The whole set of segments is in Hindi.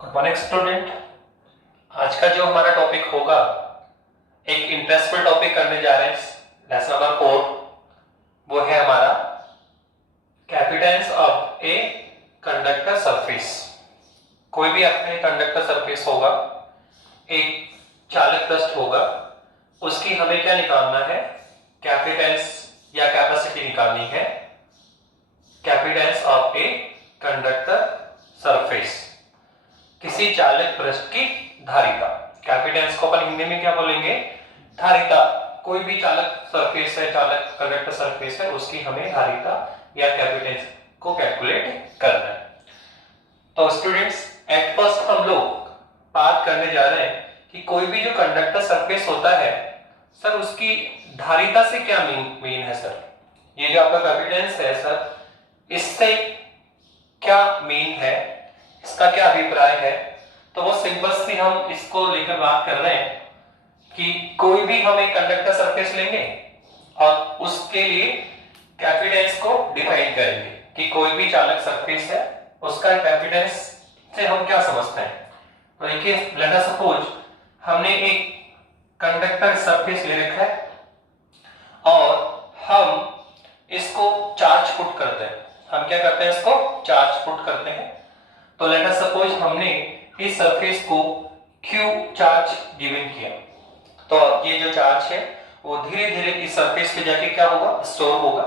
Good morning student. आज का जो हमारा टॉपिक होगा, एक इंटरेस्टफुल टॉपिक करने जा रहे हैं। लेसन नंबर 4 वो है हमारा capacitance of a conductor surface. कोई भी अपने कंडक्टर सरफेस होगा, एक चालक पृष्ठ होगा, उसकी हमें क्या निकालना है? कैपेसिटेंस या कैपेसिटी निकालनी है। Capacitance of a conductor surface, किसी चालक पृष्ठ की धारिता। कैपेसिटेंस को अपन हिंदी में क्या बोलेंगे? धारिता। कोई भी चालक सरफेस है, चालक कंडक्टर सरफेस है, उसकी हमें धारिता या कैपेसिटेंस को कैलकुलेट करना है। तो स्टूडेंट्स, एट फर्स्ट हम लोग बात करने जा रहे हैं कि कोई भी जो कंडक्टर सरफेस होता है सर, उसकी धारिता से क्या मीन है सर? ये जो आपका कैपेसिटेंस है सर, इससे क्या मीन है, इसका क्या अभिप्राय है? तो वो सिंपल सी हम इसको लेकर बात कर रहे हैं कि कोई भी हम एक कंडक्टर सरफेस लेंगे और उसके लिए कैपेसिटेंस को डिफाइन करेंगे कि कोई भी चालक सरफेस है, उसका कैपेसिटेंस से हम क्या समझते हैं। तो देखिए, लेट अस सपोज हमने एक कंडक्टर सरफेस ले रखा है और हम इसको चार्ज पुट करते हैं। हम क्या करते हैं? इसको चार्ज पुट करते हैं। तो लेट अस सपोज हमने इस सरफेस को Q चार्ज गिवन किया, तो ये जो चार्ज है वो धीरे धीरे इस सरफेस पे जाके क्या होगा? स्टोर होगा।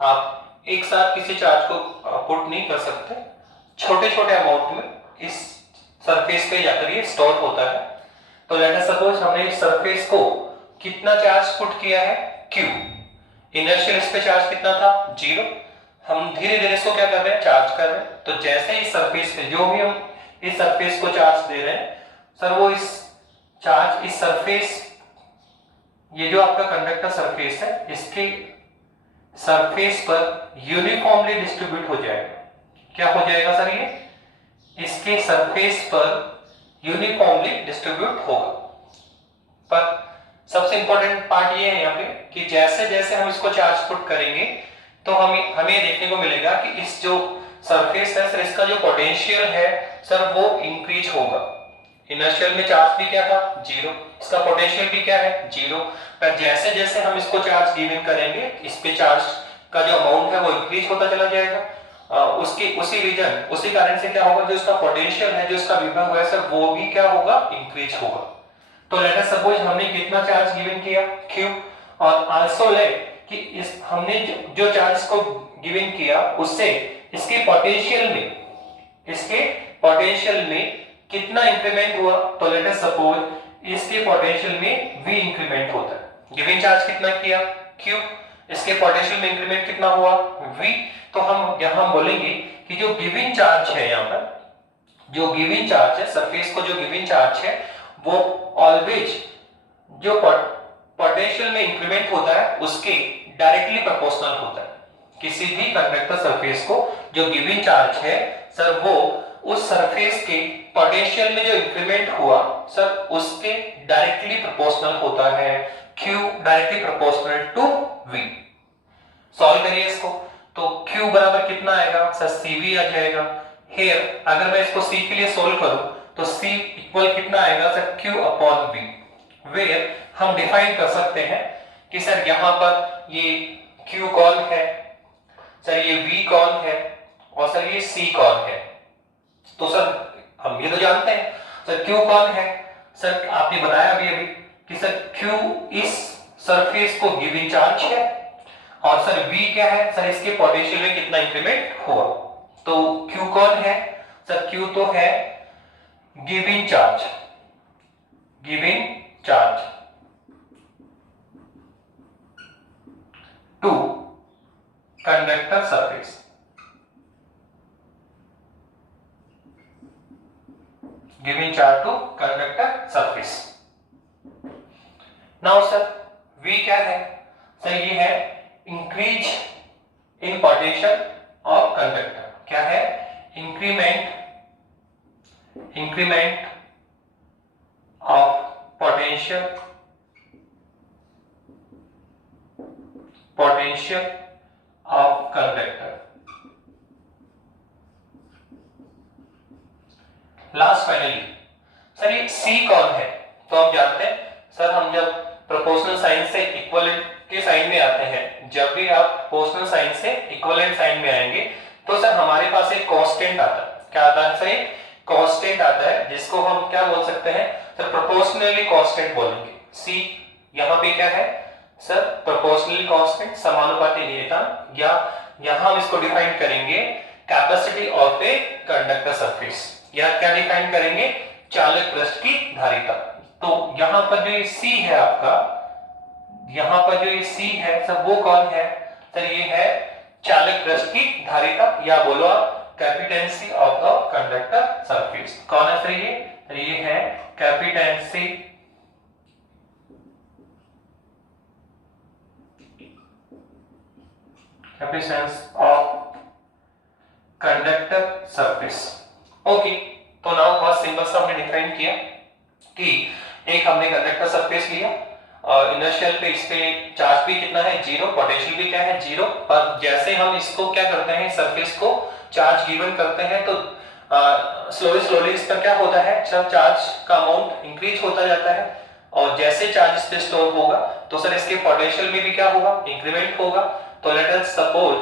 आप एक साथ किसी चार्ज को पुट नहीं कर सकते, छोटे छोटे अमाउंट में इस सरफेस पे जाकर ये स्टोर होता है। तो लेट अस सपोज हमने इस सरफेस को कितना चार्ज पुट किया है? Q। इनर्शियल इस पे चार्ज कितना था? 0। हम धीरे धीरे इसको क्या कर रहे हैं? चार्ज कर रहे हैं। तो जैसे ही सरफेस पे जो भी हम इस सरफेस को चार्ज दे रहे हैं सर, वो इस चार्ज इस सरफेस, ये जो आपका कंडक्टर सरफेस है, इसके सरफेस पर यूनिफॉर्मली डिस्ट्रीब्यूट हो जाएगा। क्या हो जाएगा सर? ये इसके सरफेस पर यूनिफॉर्मली डिस्ट्रीब्यूट होगा। पर सबसे इंपॉर्टेंट पार्ट ये है यहाँ पे कि जैसे जैसे हम इसको चार्ज पुट करेंगे तो हमें देखने को मिलेगा कि इस जो सरफेस है सर, इसका जो पोटेंशियल है सर, वो इंक्रीज होगा। इनर्शियल में चार्ज भी क्या था? 0। इसका पोटेंशियल भी क्या है? 0। पर जैसे जैसे हम इसको चार्ज गिवन करेंगे, इस पे चार्ज का जो अमाउंट है वो इंक्रीज होता चला जाएगा। उसी कारण से क्या होगा? जो इसका पोटेंशियल है, जो इसका विभव है सर, वो भी क्या होगा? इंक्रीज होगा। तो लेट अस सपोज हमने कितना चार्ज गिवन किया? Q। और आल्सो लेट कि इस हमने जो चार्ज को गिवन किया उससे इसके पोटेंशियल में कितना इंक्रीमेंट हुआ? तो लेट अस सपोज इसके पोटेंशियल में V इंक्रीमेंट होता है। गिवन चार्ज कितना किया? Q। इसके पोटेंशियल में इंक्रीमेंट कितना हुआ? V। तो हम यहां बोलेंगे कि जो गिवन चार्ज है, यहां पर जो गिवन चार्ज है, सरफेस को जो गिवन चार्ज है, वो ऑलवेज जो पोटेंशियल में इंक्रीमेंट होता है उसके डायरेक्टली प्रोपोर्शनल होता है। किसी भी कंडक्टर सरफेस को जो गिवन चार्ज है सर, वो उस सरफेस के पोटेंशियल में जो इंक्रीमेंट हुआ सर, उसके डायरेक्टली प्रोपोर्शनल होता है। Q directly proportional to V। Solve करिए इसको। तो Q बराबर कितना आएगा सर? CV आ जाएगा। हियर अगर मैं इसको C के लिए सोल्व करूं तो C इक्वल कितना आएगा sir? Q upon V। Where हम डिफाइन कर सकते हैं कि सर यहां पर ये Q कौन है सर, ये V कौन है और सर ये C कौन है। तो सर हम ये तो जानते हैं सर Q कौन है। सर आपने बताया अभी अभी कि सर Q इस सरफेस को गिवन चार्ज है और सर V क्या है सर? इसके पोटेंशियल में कितना इंक्रीमेंट हुआ। तो Q कौन है सर? Q तो है given charge to conductor surface. Given charge to conductor surface. Now sir V क्या है सर? ये है increase in potential of conductor. क्या है? Increment of potential of conductor. Last finally sir ये सी कौन है? तो हम जानते हैं सर, हम जब प्रोपोर्शनल साइन से इक्विवेलेंट के साइन में आते हैं, जब भी आप प्रोपोर्शनल साइन से इक्विवेलेंट साइन में आएंगे तो सर हमारे पास एक कांस्टेंट आता है। क्या आता है सर? एक कांस्टेंट आता है जिसको हम क्या बोल सकते हैं सर? प्रोपोर्शनली कांस्टेंट बोलेंगे। सी यहाँ पे क्या है सर? प्रोपोर्शनली कांस्टेंट, समानुपाती नियतांक, या यहाँ हम इसको डिफाइन करेंगे capacity of a conductor surface, या क्या डिफाइन करेंगे? चालक पृष्ठ की धारिता। तो यहाँ पर जो ये सी है आपका, यहाँ पर जो ये सी है सर वो कौन है सर? ये है चालक पृष्ठ की धारिता, या बोलो आप कैपिटेंसी ऑफ द कंडक्टर सरफेस। कौन है सर ये? ये है कैपिटेंसी ऑफ कंडक्टर सरफेस। ओके, तो नाउ बहुत सिंपल सा हमने डिफाइन किया कि एक हमने कंडक्टर सरफेस लिया और इनर्शियल पे इस पे चार्ज भी कितना है? जीरो, पोटेंशियल भी क्या है? जीरो। पर जैसे हम इसको क्या करते हैं, सरफेस को चार्ज गिवन करते हैं तो स्लोली स्लोली इस पर क्या होता है सर? चार्ज का अमाउंट इंक्रीज होता जाता है, और जैसे चार्ज इस पे स्टोर होगा तो सर इसके पोटेंशियल में भी क्या होगा? इंक्रीमेंट होगा। तो लेट अस सपोज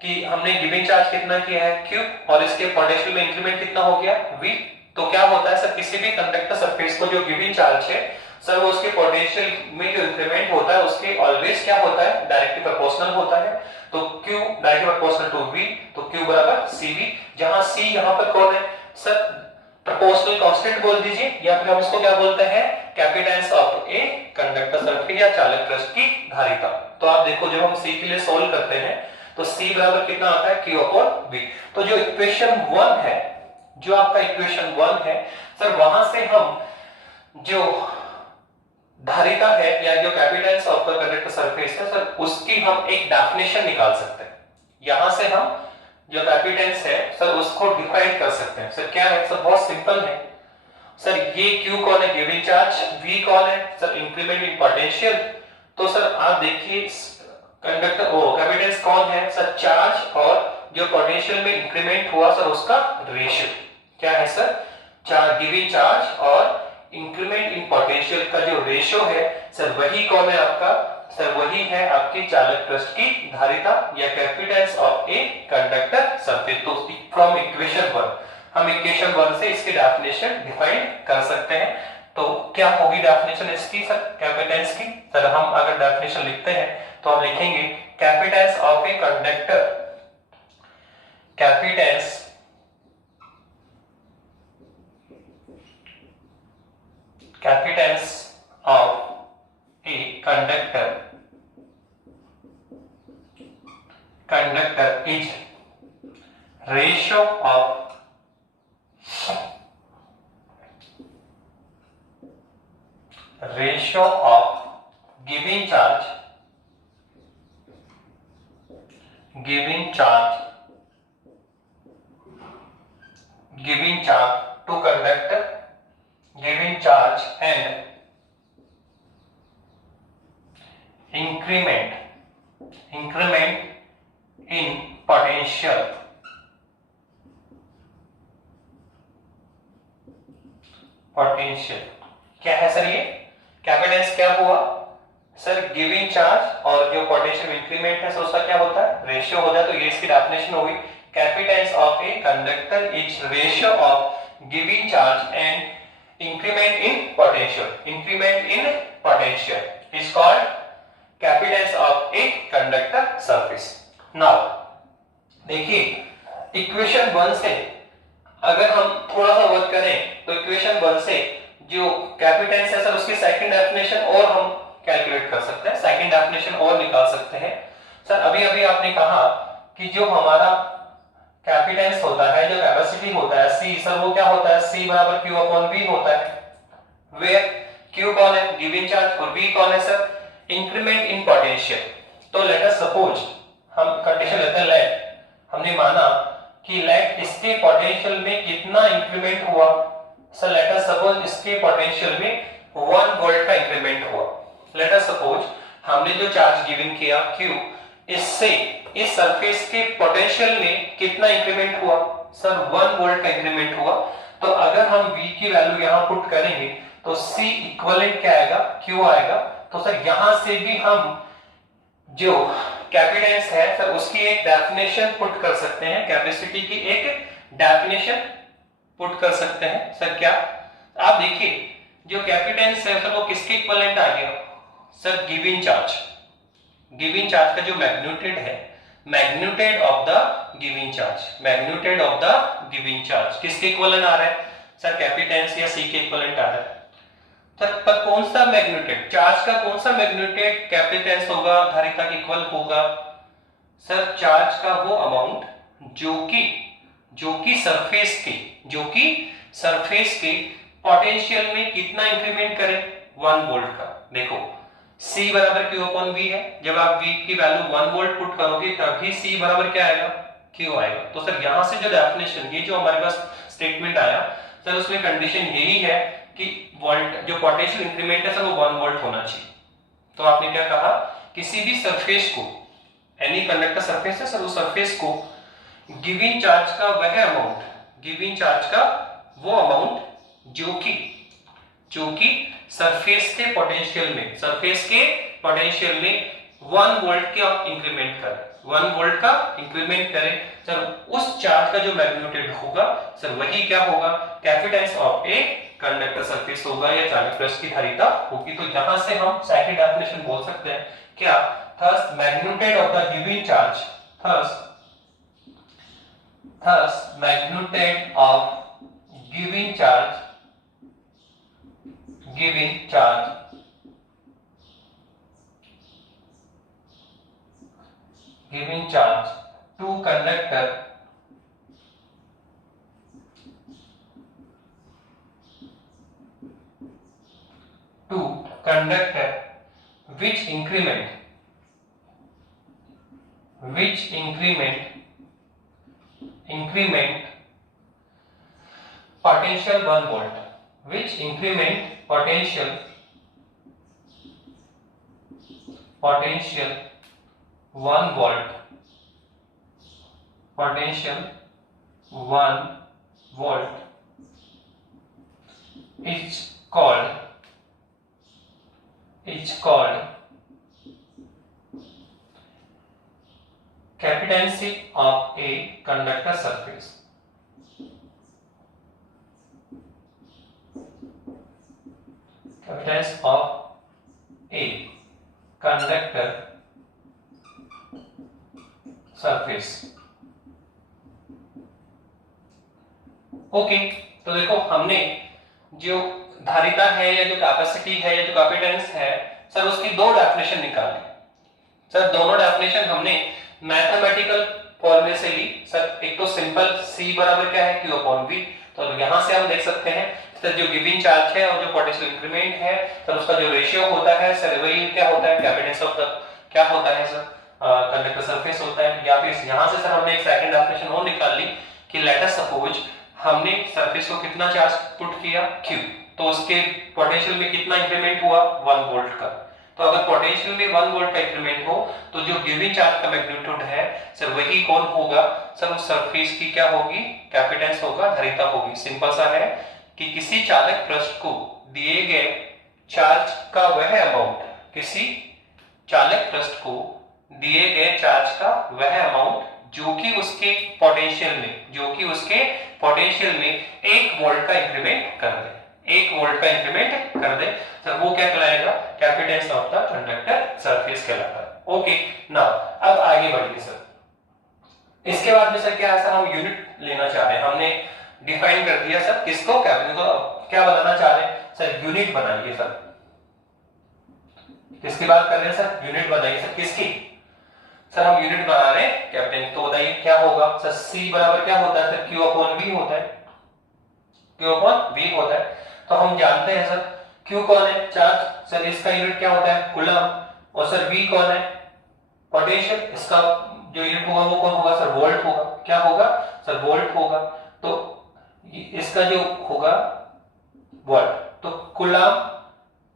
कि हमने गिविंग चार्ज कितना किया है? Q, और इसके पोटेंशियल में इंक्रीमेंट कितना हो गया? V। तो क्या होता है सर? किसी भी कंडक्टर सरफेस को जो गिविंग चार्ज है सर वो उसके पोटेंशियल में जो इंक्रीमेंट होता है उसके ऑलवेज क्या होता है? डायरेक्टली प्रोपोर्शनल होता है। तो Q directly proportional to V, तो Q बराबर CV, जहां C यहाँ पर कौन है सर? प्रोपोर्शनल कांस्टेंट बोल दीजिए, या फिर हम इसको क्या बोलते हैं? Capacitance of a conductor surface या चालक पृष्ठ की धारिता। तो आप देखो जब हम C के लिए सोल्व करते हैं तो C बराबर कितना आता है? Q upon V। तो जो इक्वेशन 1 है, जो आपका इक्वेशन 1 है सर, वहां से हम जो धारिता है या जो capacitance of the conductor surface है सर, उसकी हम एक डेफिनेशन निकाल सकते हैं। यहां से हम जो कैपेसिटेंस है सर उसको डिफाइन कर सकते हैं। सर क्या है सर? बहुत सिंपल है सर। ये Q कौन है? Giving charge. V कौन है सर? Increment in potential. तो सर आप देखिए कंडक्टर कैपेसिटेंस कौन है सर? चार्ज, और जो पोटेंशियल में इंक्रीमेंट हुआ सर उसका रेशियो क्या है सर? चार्ज, गिविंग चार्ज और इंक्रीमेंट इन पोटेंशियल का जो रेशियो है सर वही कौन है आपका सर? वही है आपकी चालक पृष्ठ की धारिता या capacitance of a conductor surface. तो फ्रॉम इक्वेशन 1 हम इक्वेशन 1 से इसकी डेफिनेशन डिफाइन कर सकते हैं। तो क्या होगी डेफिनेशन इसकी सर? कैपेसिटेंस की सर हम अगर डेफिनेशन लिखते हैं तो हम लिखेंगे capacitance of a conductor, capacitance capacitance of a conductor is ratio of giving charge to conductor, giving charge and increment in potential क्या है सर? ये कैपेसिटेंस क्या हुआ सर? गिविंग चार्ज और जो पोटेंशियल इंक्रीमेंट है सर उसका क्या होता है? रेशियो होता है। तो ये इसकी डेफिनेशन होगी capacitance of a conductor is ratio of giving charge and increment in potential is called capacitance of a conductor surface. Now देखिए इक्वेशन 1 से अगर हम थोड़ा सा वर्क करें तो इक्वेशन 1 से जो कैपेसिटेंस है सर उसकी सेकंड डेफिनेशन और हम कैलकुलेट कर सकते हैं, सेकंड डेफिनेशन और निकाल सकते हैं। सर अभी अभी आपने कहा कि जो हमारा कैपेसिटेंस होता है, जो कैपेसिटी होता है C सर, वो क्या होता है? C बराबर Q अपॉन V होता है। वेयर Q कौन है? गिविंग चार्ज, और V कौन है सर? Increment in potential. तो लेट अस सपोज हम कंडीशन लेते हैं लेट, हमने माना कि लेट इसके पोटेंशियल में कितना इंक्रीमेंट हुआ सर? लेट अस सपोज इसके पोटेंशियल में 1 वोल्ट का इंक्रीमेंट हुआ। लेट अस सपोज हमने जो चार्ज गिवन किया Q, इससे इस सरफेस के पोटेंशियल में कितना इंक्रीमेंट हुआ सर? 1 वोल्ट का इंक्रीमेंट हुआ। तो अगर हम V की वैल्यू यहां पुट करेंगे तो C इक्विवेलेंट क्या आएगा, Q आएगा। तो सर यहां से भी हम जो कैपेसिटेंस है सर उसकी एक डेफिनेशन पुट कर सकते हैं, कैपेसिटी की एक डेफिनेशन पुट कर सकते हैं। सर क्या, आप देखिए जो कैपेसिटेंस है सर वो किसके इक्विवेलेंट आ गया sir, given charge. Given charge का जो मैग्नीट्यूड है, magnitude of the given charge, magnitude of the given charge किसके इक्विवेलेंट आ रहा है सर, कैपेसिटेंस या C के इक्विवेलेंट आ रहा है। पर कौन सा मैग्नीट्यूड, चार्ज का कौन सा मैग्नीट्यूड कैपेसिटेंस होगा, धारिता के इक्वल होगा सर, चार्ज का वो अमाउंट जो कि सरफेस के पोटेंशियल में कितना इंक्रीमेंट करे, 1 वोल्ट का। देखो C बराबर Q अपॉन V है, जब आप V की वैल्यू 1 वोल्ट पुट करोगे तभी C बराबर क्या आएगा, Q आएगा। तो सर यहां से जो डेफिनेशन, ये जो हमारे पास स्टेटमेंट आया सर, उसमें कंडीशन यही है कि वोल्ट जो पोटेंशियल इंक्रीमेंट है सर वो 1 वोल्ट होना चाहिए। तो आपने क्या कहा, किसी भी सरफेस को, एनी कंडक्टर सरफेस है सर, उस सरफेस को गिवन चार्ज का वह अमाउंट, गिवन चार्ज का वो अमाउंट जो कि सरफेस के पोटेंशियल में 1 वोल्ट का इंक्रीमेंट करे, 1 वोल्ट का इंक्रीमेंट करे सर, उस चार्ज का जो मैग्नीट्यूड होगा सर वही क्या होगा, capacitance of a conductor surface होगा या चालक पृष्ठ की धारिता होगी। तो यहां से हम सेकंड डेफिनेशन बोल सकते हैं क्या, thus magnitude of the given charge, thus magnitude of given charge to conductor which increment potential 1 volt, which increment potential 1 volt, is called capacitance of a conductor surface. Capacitance of a conductor surface. Okay, तो देखो हमने जो धारिता है या जो कैपेसिटी है या जो कैपेसिटेंस है सर उसकी दो डेफिनेशन निकाली। सर दोनों डेफिनेशन हमने मैथमेटिकल फॉर्मूले से ली सर। एक तो सिंपल C बराबर क्या है, Q अपॉन V। तो यहां से हम देख सकते हैं सर जो गिवन चार्ज है और जो पोटेंशियल इंक्रीमेंट है सर उसका जो रेशियो होता है सर वही क्या होता है, कैपेसिटेंस ऑफ द क्या होता है सर, कंडक्टर सरफेस होता है। या फिर यहां से सर हमने एक सेकंड डेफिनेशन और निकाल ली कि लेट अस सपोज हमने सरफेस को कितना चार्ज पुट किया, Q, तो उसके पोटेंशियल में कितना इंक्रीमेंट हुआ, 1 वोल्ट का। तो अगर पोटेंशियल में 1 वोल्ट का इंक्रीमेंट हो तो जो गिवन चार्ज का मैग्नीट्यूड है सर वही कौन होगा सर, उस सरफेस की क्या होगी, कैपेसिटेंस होगा, धारिता होगी। सिंपल सा है कि किसी चालक पृष्ठ को दिए गए चार्ज का वह अमाउंट, किसी चालक पृष्ठ को दिए गए चार्ज का वह अमाउंट जो कि उसके पोटेंशियल में 1 वोल्ट का इंक्रीमेंट कर दे, 1 वोल्ट का इंक्रीमेंट कर दे सर, वो क्या कहलाएगा, capacitance of the conductor surface कहलाता है। ओके, नाउ अब आगे बढ़िए सर। इसके बाद में सर क्या है सर, हम यूनिट लेना चाह रहे हैं। हमने डिफाइन कर दिया सर किसको, कैपेसिटेंस को। अब क्या बनाना चाह रहे हैं सर, यूनिट बनाइए सर। किसकी बात कर रहे हैं सर, यूनिट बनाइए सर। किसकी सर, हम यूनिट बना रहे हैं कैपेसिटेंस। तो बताइए क्या होगा सर, C बराबर क्या होता है सर, Q अपॉन V होता है, Q अपॉन V होता है। तो हम जानते हैं सर Q कौन है, चार्ज सर, इसका यूनिट क्या होता है, कूलम। और सर V कौन है, पोटेंशियल, इसका जो यूनिट होगा वो कौन होगा सर, वोल्ट होगा। क्या होगा सर, वोल्ट होगा। तो इसका जो होगा वोल्ट, तो कूलम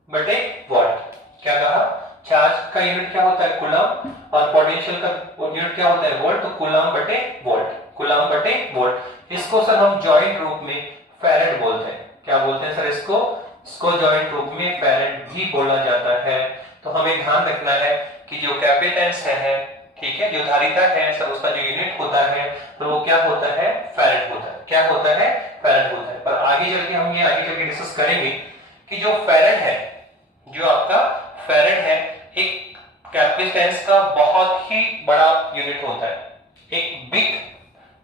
बटे वोल्ट। क्या कहा, चार्ज का यूनिट क्या होता है, कूलम, और पोटेंशियल का यूनिट क्या होता है, वोल्ट। तो कूलम बटे वोल्ट, कूलम बटे वोल्ट। इसको सर हम जॉइंट रूप में फेरेड बोलते हैं। क्या बोलते हैं सर इसको जॉइंट रूप में फेरेड भी बोला जाता है। तो हमें ध्यान रखना है कि जो कैपेटेंस है, ठीक है, जो धारिता है सर उसका जो यूनिट होता है तो वो क्या होता है, फेरेड होता है। क्या होता है, फेरेड होता है। पर आगे चल के हम ये आगे चल के डिस्कस करेंगे कि जो फेरेड है, जो आपका फेरेड है, एक कैपेसिटेंस का बहुत ही बड़ा यूनिट होता है, एक बिग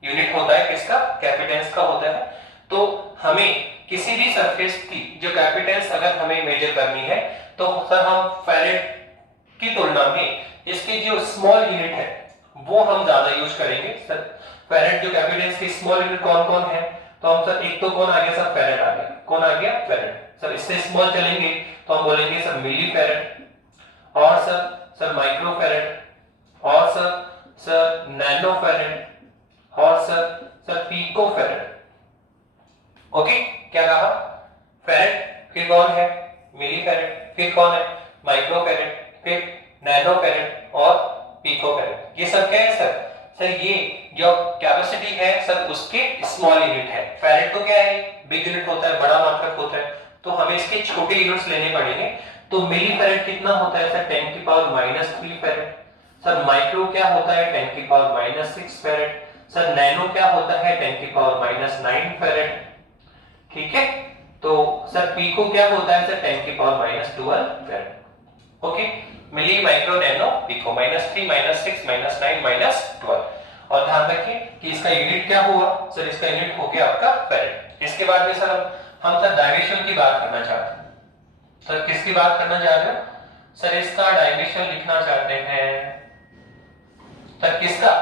यूनिट होता है। किसका, कैपेसिटेंस का होता है। तो हमें किसी भी सरफेस की जो कैपेसिटेंस अगर हमें मेजर करनी है तो सर हम फेरेड की तुलना में इसके जो स्मॉल यूनिट है वो हम ज्यादा यूज करेंगे। सर फेरेड जो कैपेसिटेंस की स्मॉल यूनिट कौन कौन है, तो हम सर एक तो कौन आ गया सर, फेरेड आ गया। कौन आ गया, फेरेड। सर इससे स्मॉल चलेंगे तो हम बोलेंगे सर मिली फेरेड, और सर माइक्रो फेरेड, और सर नैनो फेरेड, और सर पिको फेरेड। ओके, क्या कहा, फेरेड, फिर कौन है, मिली फेरेड, फिर कौन है, माइक्रो फेरेड, फिर नैनो फेरेड और पिको फेरेड। ये सब क्या है सर ये जो कैपेसिटी है सर उसके स्मॉल यूनिट है। फेरेड तो क्या है, बिग यूनिट होता है, बड़ा मात्रक होता है, तो हमें इसके छोटे यूनिट्स लेने पड़ेंगे। तो मिली फेरेड कितना होता है सर, 10 की पावर -3 फेरेड। सर माइक्रो क्या होता है, 10 की पावर -6 फेरेड। सर नैनो क्या होता है, 10 की पावर -9 फेरेड। ठीक है, तो सर पिको क्या होता है सर, 10 की पावर -12 फेरेड। ओके, मिली, माइक्रो, नैनो, पिको, -3 -6 -9 -12। और ध्यान रखिए कि इसका यूनिट क्या हुआ सर, इसका यूनिट हो गया आपका फेरेड। इसके बाद में सर हम सर डायमेंशन की बात करना चाहते हैं। सर किसकी बात करना चाह रहे हो, सर इसका डायमेंशन लिखना चाहते हैं। सर किसका,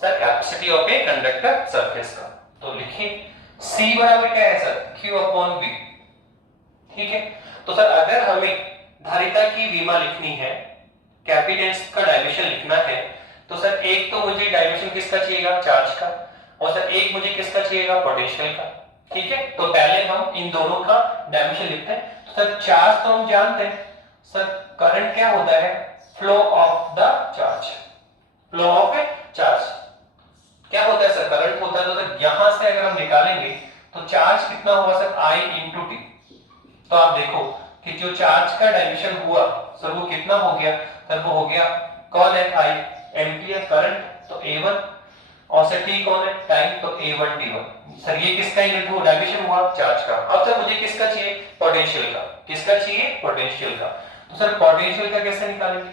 sir capacity of a conductor surface का। तो लिखिए C बराबर क्या है सर, Q/V। ठीक है, तो सर अगर हमें धारिता की विमा लिखनी है, कैपेसिटेंस का डायमेंशन लिखना है, तो सर एक तो मुझे डायमेंशन किसका चाहिएगा, चार्ज का, और सर एक मुझे किसका चाहिएगा, पोटेंशियल का। ठीक है, तो पहले हम इन दोनों का डायमेंशन लिखते हैं। तो सर चार्ज तो हम जानते हैं सर, करंट क्या होता है, flow of the charge, flow of A charge क्या होता है सर, करंट होता है। तो सर यहां से अगर हम निकालेंगे तो चार्ज कितना होगा सर, I/T। तो आप देखो कि जो चार्ज का डायमेंशन हुआ सर वो कितना हो गया सर, वो हो गया, कौन है, I एम्पियर करंट, तो A1, और सर T कौन है, टाइम, तो A1T1। सर ये किसका यूनिट हुआ, डायमेंशन हुआ चार्ज का। अब सर मुझे किसका चाहिए, पोटेंशियल का। किसका चाहिए, पोटेंशियल का। तो सर पोटेंशियल का कैसे निकालेंगे,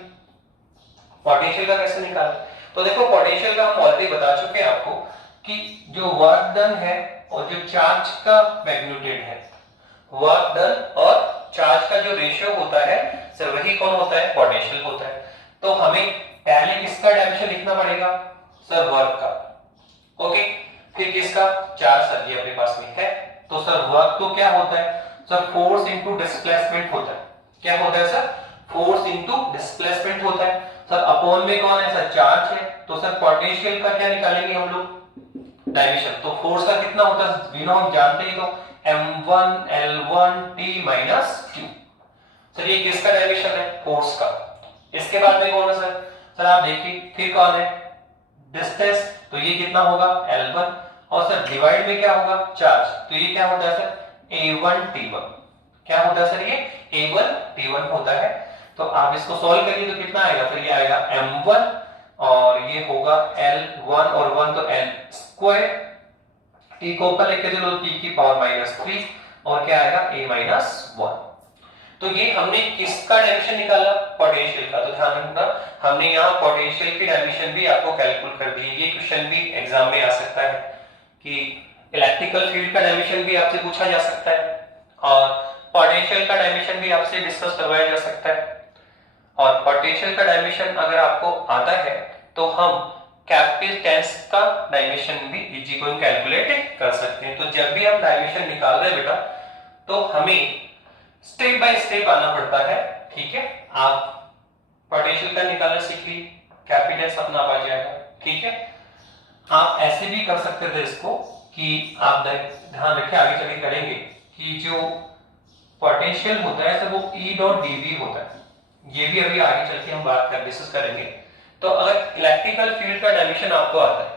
पोटेंशियल का कैसे निकालें, तो देखो पोटेंशियल का हम ऑलरेडी बता चुके हैं आपको कि जो वर्क डन है और जो चार्ज का मैग्नीट्यूड है, वर्क डन और चार्ज का जो रेशियो होता है सर वही कौन होता है, पोटेंशियल होता है। तो हमें पहले किसका डायमेंशन लिखना पड़ेगा सर, वर्क का। ओके, फिर किसका, चार्ज, सर ये अपने पास में है। तो सर वर्क तो क्या होता है सर, फोर्स इनटू डिस्प्लेसमेंट होता है। क्या होता है सर, फोर्स इनटू डिस्प्लेसमेंट होता है। सर अपॉन में कौन है सर, चार्ज है। तो सर पोटेंशियल का क्या निकालेंगे हम लोग, डायमेंशन। तो फोर्स का कितना होता है, वी नो, हम जानते ही, तो m1L1T - q। सर ये किसका डायमेंशन है, फोर्स का। इसके बाद में कौन है सर आप देखिए फिर कौन है, डिस्टेंस, तो ये कितना होगा, L1, और सर डिवाइड में क्या होगा, चार्ज, तो ये क्या होता है सर, A1T1। क्या होता है सर, ये A1T1 होता है। तो आप इसको सॉल्व करिए तो कितना आएगा, फिर ये आएगा m1, और ये होगा L1 और 1 तो L², t को ऊपर लेके चलो, t की पावर -3, और क्या आएगा, A-1। तो ये हमने किसका डायमेंशन निकाला, पोटेंशियल का। तो ध्यान रखना हमने यहाँ पोटेंशियल की डायमेंशन भी आपको कैलकुलेट कर दी है। ये क्वेश्चन भी एग्जाम में आ सकता है कि इलेक्ट्रिकल फील्ड का डायमेंशन भी आपसे पूछा जा सकता है, और पोटेंशियल का डायमेंशन भी आपसे डिस्कस करवाया जा सकता है। और पोटेंशियल का डायमेंशन अगर आपको आता है तो हम कैपेसिटेंस का डायमेंशन भी इजी को कैलकुलेट कर सकते हैं। तो जब भी हम डायमेंशन निकाल रहे हैं बेटा, तो हमें स्टेप बाय स्टेप आना पड़ता है। ठीक है, आप पोटेंशियल का निकालना सीख ली, कैपेसिटेंस अपना आ जाएगा। ठीक है, आप ऐसे भी कर सकते थे इसको कि आप ध्यान रखें, आगे चल के करेंगे कि जो पोटेंशियल होता है तो वो E.dV होता है। ये भी अभी आगे चल के हम बात कर डिस्कस करेंगे। तो अगर इलेक्ट्रिकल फील्ड का डायमेंशन आपको आता है,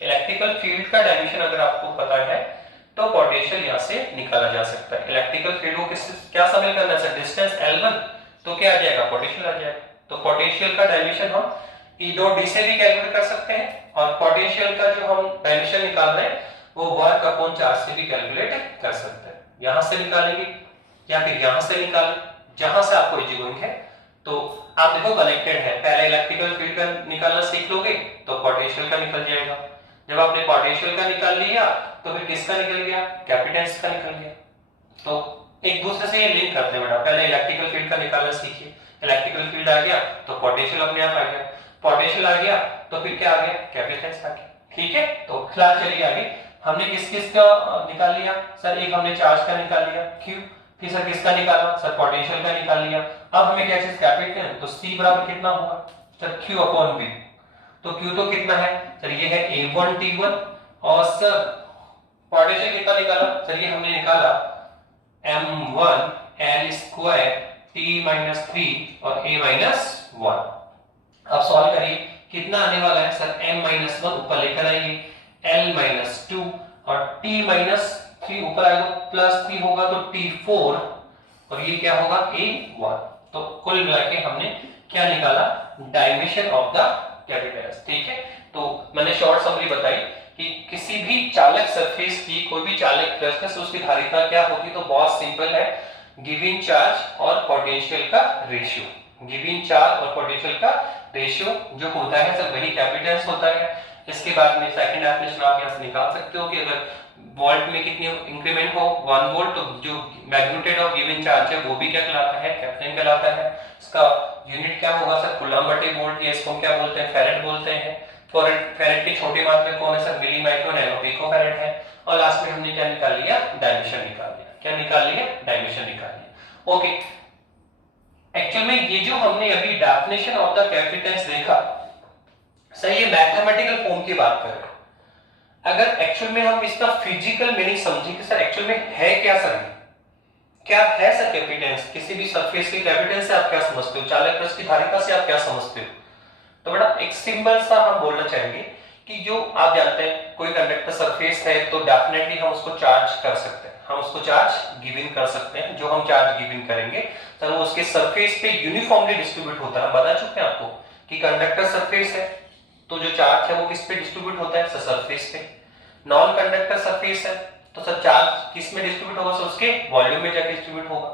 इलेक्ट्रिकल फील्ड का डायमेंशन अगर आपको पता है, तो पोटेंशियल यहाँ से निकाला जा सकता है। इलेक्ट्रिकल फील्ड को किस क्या शामिल करना है सर, डिस्टेंस L1, तो क्या आ जाएगा, पोटेंशियल आ जाएगा। तो पोटेंशियल का डायमेंशन हम E डॉट डी से भी कैलकुलेट कर सकते हैं, और पोटेंशियल का जो हम डायमेंशन निकाल रहे हैं वो वर्क अपॉन चार्ज से भी कैलकुलेट कर सकते हैं। यहां से निकालेंगे या फिर यहां से निकालें, जहां से आपको इजी गोइंग है। तो आप देखो कनेक्टेड है, पहले इलेक्ट्रिकल फील्ड का निकालना सीख लोगे तो पोटेंशियल का निकल जाएगा। जब आपने पोटेंशियल का निकाल लिया तो फिर किसका निकल गया, कैपेसिटेंस का निकल गया। तो एक दूसरे से ये लिंक करते हैं बेटा, पहले इलेक्ट्रिकल फील्ड का निकालना सीखिए, इलेक्ट्रिकल फील्ड आ गया तो पोटेंशियल अपने आप आ गया, पोटेंशियल आ गया तो फिर क्या आ गया, कैपेसिटेंस आ गया। ठीक है, तो फिलहाल चलिए आगे। हमने किस किस का निकाल लिया सर, एक हमने चार्ज का निकाल लिया Q, फिर सर किसका निकाला सर, पोटेंशियल का निकाल लिया। अब हमें क्या चीज कैपिटल, तो C बराबर कितना होगा सर, Q अपॉन V। तो Q तो कितना है सर, ये है A1T1, और सर पोटेंशियल कितना निकाला सर, ये हमने निकाला M1 L² T-3 और A-1। अब सॉल्व करिए, कितना आने वाला है सर, M-1 ऊपर लेकर आइए, L-2 और T-3 ऊपर आएगा, +3 होगा तो T4, और ये क्या होगा, A1। तो कुल मिला के हमने क्या निकाला, डायमेंशन ऑफ द कैपिटल्स। ठीक है, तो मैंने शॉर्ट समरी बताई कि किसी भी चालक सरफेस की कोई भी चालक प्रश्न से उसकी धारिता क्या होगी, तो बहुत सिंपल है, गिवन चार्ज और पोटेंशियल का रेशियो। गिवन चार्ज और पोटेंशियल का रेशियो जो होता है सर वही कैपिटल्स होता है। इसके बाद में सेकंड डेफिनेशन आप यहां से निकाल सकते हो कि अगर वोल्ट में कितनी इंक्रीमेंट हो 1 वोल्ट, तो जो मैग्नीट्यूड ऑफ गिवन चार्ज है वो भी क्या कहलाता है, कैपिटल कहलाता है। इसका यूनिट क्या होगा सर, कूलम बटे वोल्ट, या इसको क्या बोलते हैं, फैरेड बोलते हैं। फैरेड की छोटी मात्रा कौन है sir, milli micro nano pico farad है। और लास्ट में हमने क्या निकाल लिया, डायमेंशन निकाल लिया। क्या निकाल लिया, डायमेंशन निकाल लिया। ओके, एक्चुअल में ये जो हमने अभी डेफिनेशन ऑफ द कैपेसिटेंस देखा सर, ये मैथमेटिकल फॉर्म की बात कर रहे हैं। अगर एक्चुअल में हम इसका फिजिकल मीनिंग समझे कि सर एक्चुअल में है क्या सर, क्या है सर कैपेसिटेंस, किसी भी सरफेस की कैपेसिटेंस से आप क्या समझते हो, चालक पृष्ठ की धारिता से आप क्या समझते हो। तो बेटा एक सिंपल सा हम बोलना चाहेंगे कि जो आप जानते हैं कोई कंडक्टर सरफेस है तो डेफिनेटली हम उसको चार्ज कर सकते हैं, हम उसको चार्ज गिवन कर सकते हैं। जो हम चार्ज गिवन करेंगे तो वो उसके सरफेस पे यूनिफॉर्मली डिस्ट्रीब्यूट होता है। हम बता चुके हैं आपको कि कंडक्टर सरफेस है तो जो चार्ज है वो किस पे डिस्ट्रीब्यूट होता है सर, सरफेस पे। नॉन कंडक्टर सरफेस है तो सर चार्ज किस में डिस्ट्रीब्यूट होगा सर, उसके वॉल्यूम में जाके डिस्ट्रीब्यूट होगा।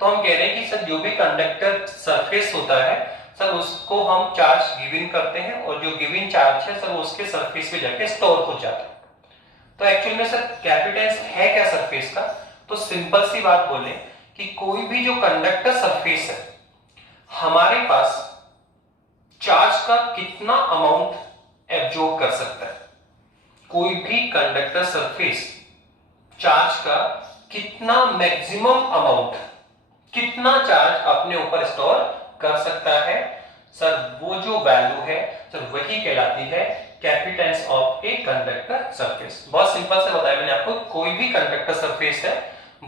तो हम कह रहे हैं कि सर जो भी कंडक्टर सरफेस होता है सर उसको हम चार्ज गिवन करते हैं, और जो गिवन चार्ज है सर वो उसके सरफेस पे जाके स्टोर हो जाता है। तो एक्चुअल में सर कैपेसिटेंस है क्या सरफेस का, तो सिंपल सी बात बोले कि कोई भी जो कंडक्टर सरफेस है हमारे पास चार्ज का कितना अमाउंट एब्जॉर्ब कर सकता है, कोई भी कंडक्टर सरफेस चार्ज का कितना मैक्सिमम अमाउंट, कितना चार्ज अपने ऊपर स्टोर कर सकता है सर, वो जो वैल्यू है सर वही कहलाती है capacitance of a conductor surface. बहुत सिंपल से बताया मैंने आपको, कोई भी कंडक्टर सरफेस है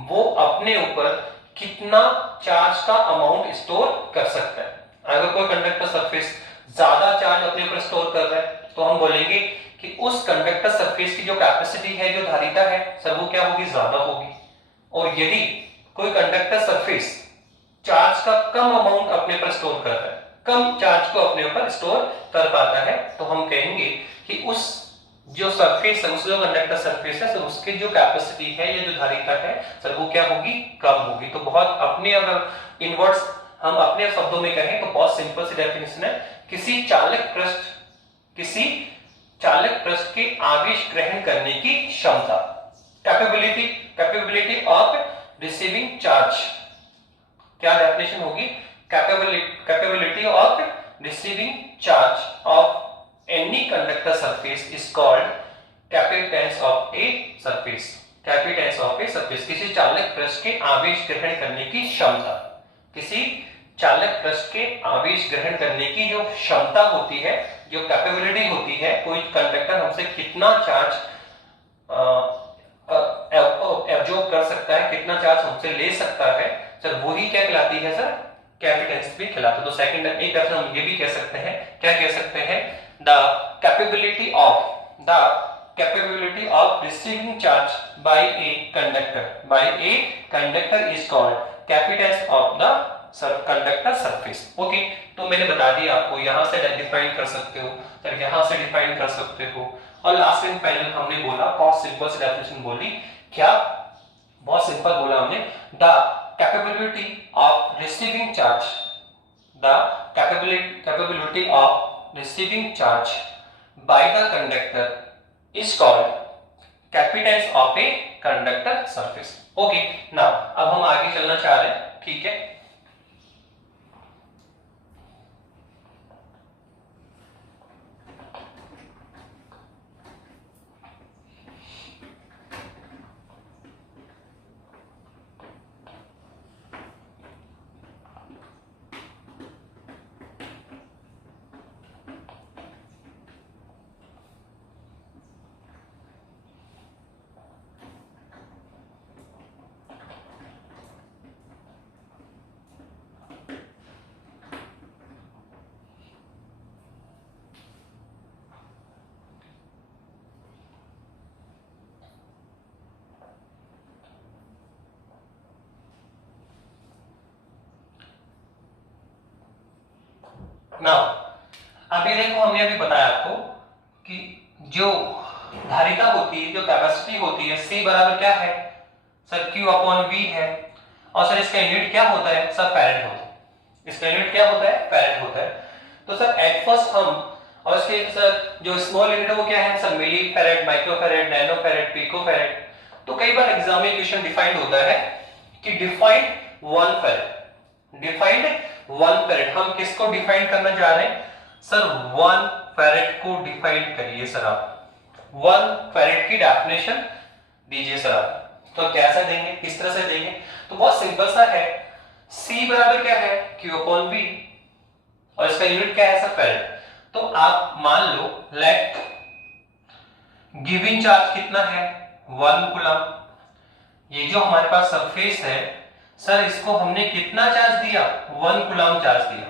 वो अपने ऊपर कितना चार्ज का अमाउंट स्टोर कर सकता है। अगर कोई कंडक्टर सरफेस ज्यादा चार्ज अपने ऊपर स्टोर कर रहा है तो हम बोलेंगे कि उस कंडक्टर सरफेस की जो कैपेसिटी है, जो धारिता है सर वो क्या होगी, ज्यादा होगी। और यदि कोई कंडक्टर सरफेस चार्ज का कम अमाउंट अपने पर स्टोर कर रहा है, कम चार्ज को अपने ऊपर स्टोर कर पाता है, तो हम कहेंगे कि उस जो सरफेस है, उस जो कंडक्टर सरफेस है सर उसकी जो कैपेसिटी है या जो धारिता है सर वो क्या होगी, कम होगी। तो बहुत अपने अगर इनवर्ट्स हम अपने शब्दों में कहें तो बहुत सिंपल सी डेफिनेशन है, किसी चालक पृष्ठ के आवेश ग्रहण करने की क्षमता, कैपेबिलिटी ऑफ रिसीविंग चार्ज। क्या डेफिनेशन होगी, capability of receiving charge of any conductor surface is called capacitance of a surface. Capacitance of a surface, किसी चालक पृष्ठ के आवेश ग्रहण करने की क्षमता, किसी चालक पृष्ठ के आवेश ग्रहण करने की जो क्षमता होती है, जो कैपेबिलिटी होती है, कोई कंडक्टर हमसे कितना चार्ज एब्जॉर्ब कर सकता है, कितना चार्ज हमसे ले सकता है सर, वही क्या कहलाती है सर, कैपेसिटेंस भी कहलाता है। तो सेकंड एक तरफ हम ये भी कह सकते हैं, क्या कह सकते हैं, the capability of the capability of receiving charge by a conductor is called capacitance of the conductor surface. Okay, तो मैंने बता दिया आपको, यहां से डिफाइन कर सकते हो, फिर यहां से डिफाइन कर सकते हो, और लास्ट एंड फाइनल हमने बोला बहुत सिंपल सी डेफिनेशन बोली, क्या बहुत सिंपल बोला हमने, the capability of receiving charge, the capability of receiving charge by the conductor is called capacitance of a conductor surface. Okay, now अब हम आगे चलना चाह रहे हैं, ठीक है। नाउ अभी देखो, हमने अभी बताया आपको कि जो धारिता होती है, जो कैपेसिटी होती है, C बराबर क्या है सर, Q अपॉन V है, और सर इसका यूनिट क्या होता है सर, फैरेड होता है। इसका यूनिट क्या होता है, फैरेड होता है। तो सर एट फर्स्ट हम, और इसके सर जो स्मॉल यूनिट है वो क्या है sir, milli farad, micro farad, nano farad, pico farad. तो कई बार एग्जाम में क्वेश्चन डिफाइंड होता है कि डिफाइंड 1 फैरेड, डिफाइंड 1 फैरेड। हम किसको डिफाइन करना चाह रहे हैं सर, 1 फैरेड को डिफाइन करिए सर आप, 1 फैरेड की डेफिनेशन दीजिए सर आप। तो कैसे देंगे, किस तरह से देंगे, तो बहुत सिंपल सा है, C बराबर क्या है, Q अपॉन V, और इसका यूनिट क्या है सर, फैरेड। तो आप मान लो लेट गिवन चार्ज कितना है, 1 कूलम। ये जो हमारे पास सरफेस है सर, इसको हमने कितना चार्ज दिया, 1 कूलम चार्ज दिया।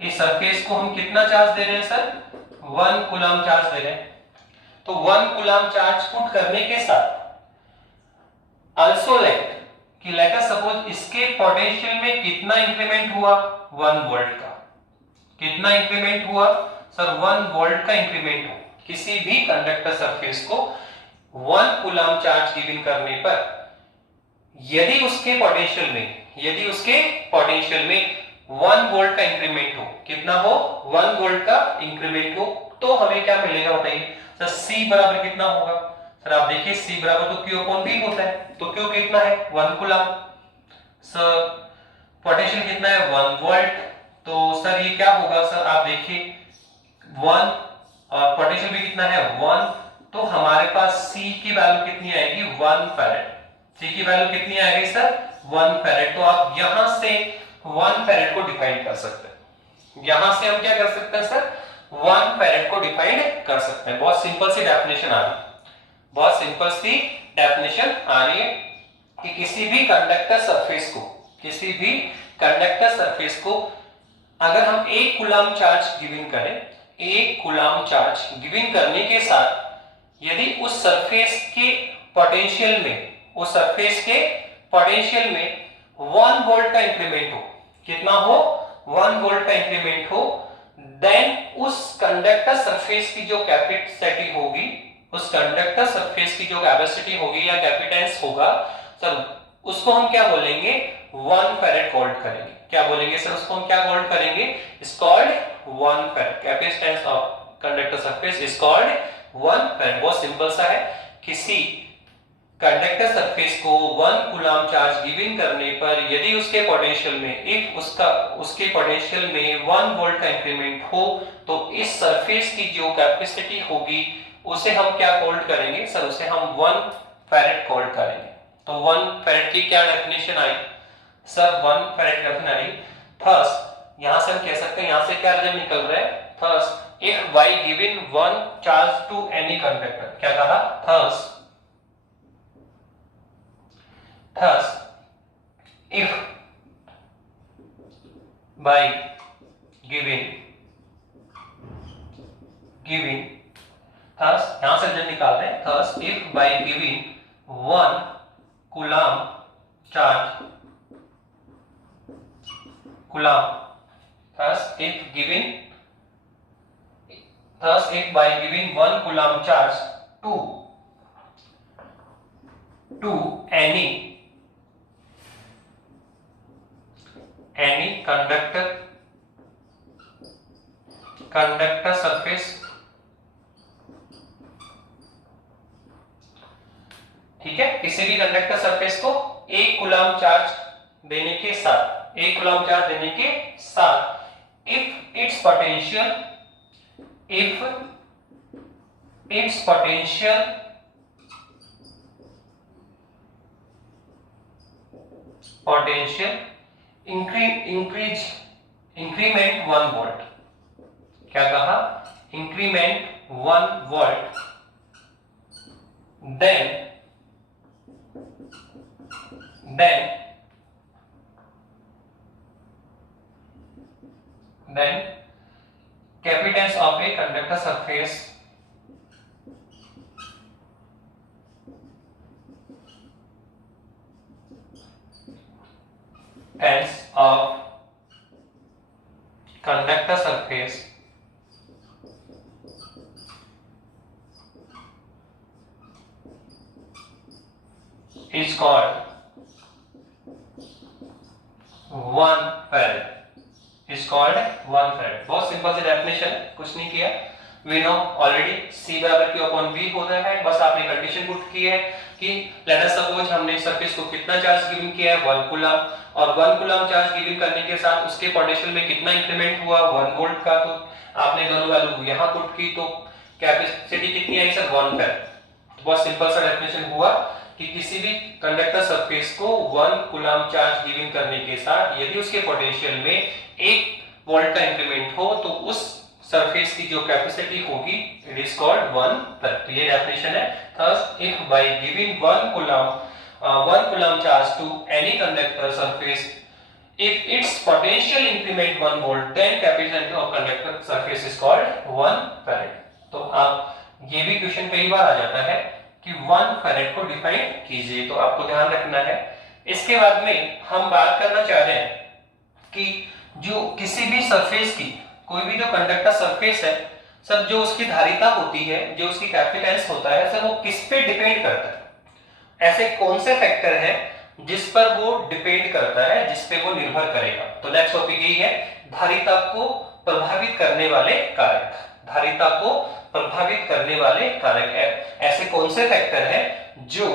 इस सरफेस को हम कितना चार्ज दे रहे हैं सर, 1 कूलम चार्ज दे रहे हैं। तो 1 कूलम चार्ज पुट करने के साथ also लेट कि लेट अस सपोज इसके पोटेंशियल में कितना इंक्रीमेंट हुआ, 1 वोल्ट का। कितना इंक्रीमेंट हुआ सर, 1 वोल्ट का इंक्रीमेंट हो। किसी भी कंडक्टर सरफेस को 1 कूलम चार्ज गिवन करने पर यदि उसके पोटेंशियल में 1 वोल्ट का इंक्रीमेंट हो, कितना हो, 1 वोल्ट का इंक्रीमेंट हो, तो हमें क्या मिलेगा बताइए सर, C बराबर कितना होगा सर, आप देखिए C बराबर तो Q अपॉन V होता है। तो Q कितना है, 1 कूलम। सर पोटेंशियल कितना है, 1 वोल्ट। तो सर ये क्या होगा सर, आप देखिए 1 और पोटेंशियल भी कितना है, 1। तो हमारे पास C की वैल्यू कितनी आएगी, 1 फैरेड। C की वैल्यू कितनी आएगी सर, 1 फैरेड। तो आप यहां से 1 फैरेड को डिफाइन कर सकते हैं। यहां से हम क्या कर सकते हैं सर, 1 फैरेड को डिफाइन कर सकते हैं। बहुत सिंपल सी डेफिनेशन आ रही है, बहुत सिंपल सी डेफिनेशन आ रही है कि किसी भी कंडक्टर सरफेस को अगर हम 1 कूलम चार्ज गिवन करें, 1 कूलम चार्ज गिवन करने के साथ यदि उस सरफेस के पोटेंशियल में 1 वोल्ट का इंक्रीमेंट हो, कितना हो, 1 वोल्ट का इंक्रीमेंट हो, देन उस कंडक्टर सरफेस की जो कैपेसिटी होगी, या कैपेसिटेंस होगा सर, उसको हम क्या बोलेंगे, 1 फैरेड कॉल्ड करेंगे। क्या बोलेंगे सर, उसको हम क्या कॉल्ड करेंगे, is called 1 farad. Capacitance of conductor surface is called 1 farad. बहुत सिंपल सा है, किसी कंडक्टर सरफेस को 1 कूलम चार्ज गिवन करने पर यदि उसके पोटेंशियल में उसके पोटेंशियल में 1 वोल्ट का इंक्रीमेंट हो, तो इस सरफेस की जो कैपेसिटी होगी उसे हम क्या कॉल्ड करेंगे सर, उसे हम 1 फैरेड कॉल्ड करेंगे। तो 1 फैरेड की क्या डेफिनेशन आई सर, 1 फैरेड डेफिनेशन आई। थर्स यहां से हम कह सकते हैं, यहां से क्या रिजल्ट निकल रहा है, thus if y given 1 charge to any conductor, क्या कहा, thus if by giving thus यहां से रिजल्ट निकाल रहे हैं। Thus if by giving 1 coulomb charge, coulomb, thus if by giving 1 coulomb charge to any conductor surface, ठीक है, किसी भी कंडक्टर सरफेस को 1 कूलम चार्ज देने के साथ, 1 कूलम चार्ज देने के साथ, if its potential increment 1 volt, क्या कहा, increment 1 volt, then capacitance of a conductor surface is called 1 farad, is called 1 farad। बहुत सिंपल सी डेफिनेशन है, कुछ नहीं किया। वी नो ऑलरेडी C बराबर Q अपॉन V होता है, बस आपने कंडीशन पुट की है कि लेट अस सपोज हमने सरफेस को कितना चार्ज गिवन किया है 1 कूलम, और 1 कूलम चार्ज गिवन करने के साथ उसके पोटेंशियल में कितना इंक्रीमेंट हुआ 1 वोल्ट का, तो आपने दोनों वैल्यू यहां पुट की, तो कैपेसिटी कितनी आई सर 1 farad। तो बहुत सिंपल सा डेफिनेशन हुआ कि किसी भी कंडक्टर सरफेस को 1 कूलम चार्ज गिवन करने के साथ यदि उसके पोटेंशियल में 1 वोल्ट का इंक्रीमेंट हो तो उस सरफेस की जो कैपेसिटी होगी इट इज कॉल्ड 1 farad। तो ये डेफिनेशन है। Thus if by giving 1 coulomb charge to any conductor surface if its potential increment 1 volt then capacitance of conductor surface is called 1 farad। तो आप ये भी क्वेश्चन कई बार आ जाता है कि 1 farad को डिफाइन कीजिए, तो आपको ध्यान रखना है। इसके बाद में हम बात करना चाह रहे हैं कि जो किसी भी सरफेस की, कोई भी जो कंडक्टर सरफेस है सर, जो उसकी धारिता होती है, जो उसकी कैपेसिटेंस होता है सर, वो किस पे डिपेंड करता है। ऐसे कौन से फैक्टर हैं जिस पर वो डिपेंड करता है, जिस पे वो निर्भर करेगा। तो नेक्स्ट टॉपिक यही है, धारिता को प्रभावित करने वाले कारक। धारिता को प्रभावित करने वाले कारक ऐसे कौन से फैक्टर हैं जो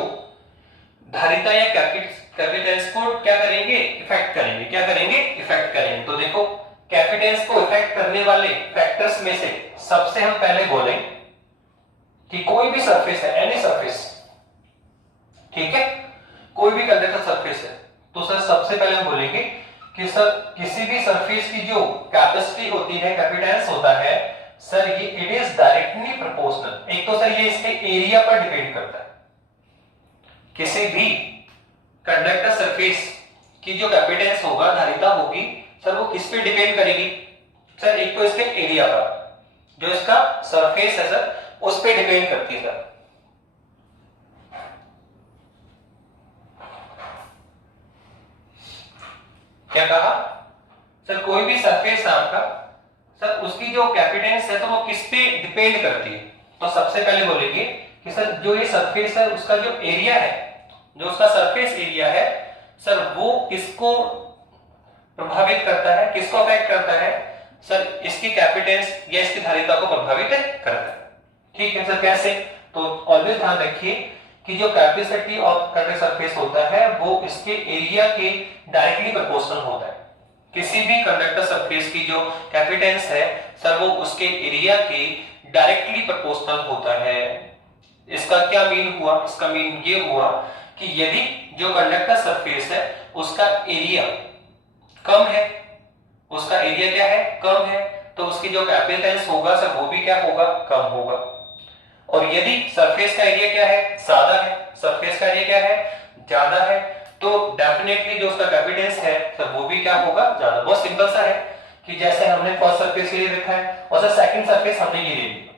धारिता या कैपेसिटेंस को क्या करेंगे, इफेक्ट करेंगे। क्या करेंगे, इफेक्ट करेंगे। तो देखो कैपेसिटेंस को इफेक्ट करने वाले फैक्टर्स में से सबसे हम पहले बोले कि कोई भी सरफेस है, एनी सरफेस, ठीक है, कोई भी कंडक्टर सरफेस है, तो सर सबसे पहले हम बोलेंगे कि सर किसी भी सरफेस की जो कैपेसिटी होती है, कैपेसिटेंस होता है सर, ये इट इज डायरेक्टली प्रोपोर्शनल। एक तो सर ये इसके एरिया पर डिपेंड करता है। किसी भी कंडक्टर सरफेस की जो कैपेसिटेंस होगा, धारिता होगी सर, वो किस पे डिपेंड करेगी सर, एक तो इसके एरिया पर, जो इसका सरफेस है सर उस पे डिपेंड करती है सर। क्या कहा सर, कोई भी सरफेस है आपका सर, उसकी जो कैपेसिटेंस है तो वो किस पे डिपेंड करती है। तो सबसे पहले बोलेंगे कि सर जो ये सरफेस है उसका जो एरिया है, जो उसका सरफेस एरिया है सर, वो किसको प्रभावित करता है, किसको अफेक्ट करता है सर, इसकी कैपेसिटेंस या इसकी धारिता को प्रभावित करता है। ठीक है सर, कैसे, तो ऑलवेज ध्यान रखिए कि जो कैपेसिटी ऑफ कंडक्टर सरफेस होता है वो इसके एरिया के डायरेक्टली प्रोपोर्शनल होता है। किसी भी कंडक्टर सरफेस की जो कैपेसिटेंस है सर, वो उसके एरिया के डायरेक्टली प्रोपोर्शनल होता है। इसका क्या मीन हुआ, इसका मीन ये हुआ कि यदि जो कंडक्टर सरफेस है उसका एरिया कम है, उसका एरिया क्या है, कम है, तो उसकी जो कैपेसिटेंस होगा सर वो भी क्या होगा, कम होगा। और यदि सरफेस का एरिया क्या है, ज्यादा है, सरफेस का एरिया क्या है, ज्यादा है, तो डेफिनेटली जो उसका कैपेसिटेंस है सर वो भी क्या होगा, ज्यादा। बहुत सिंपल सा है कि जैसे हमने फर्स्ट सरफेस के लिए लिखा है और सर सेकंड सरफेस हमने ये ले लिया,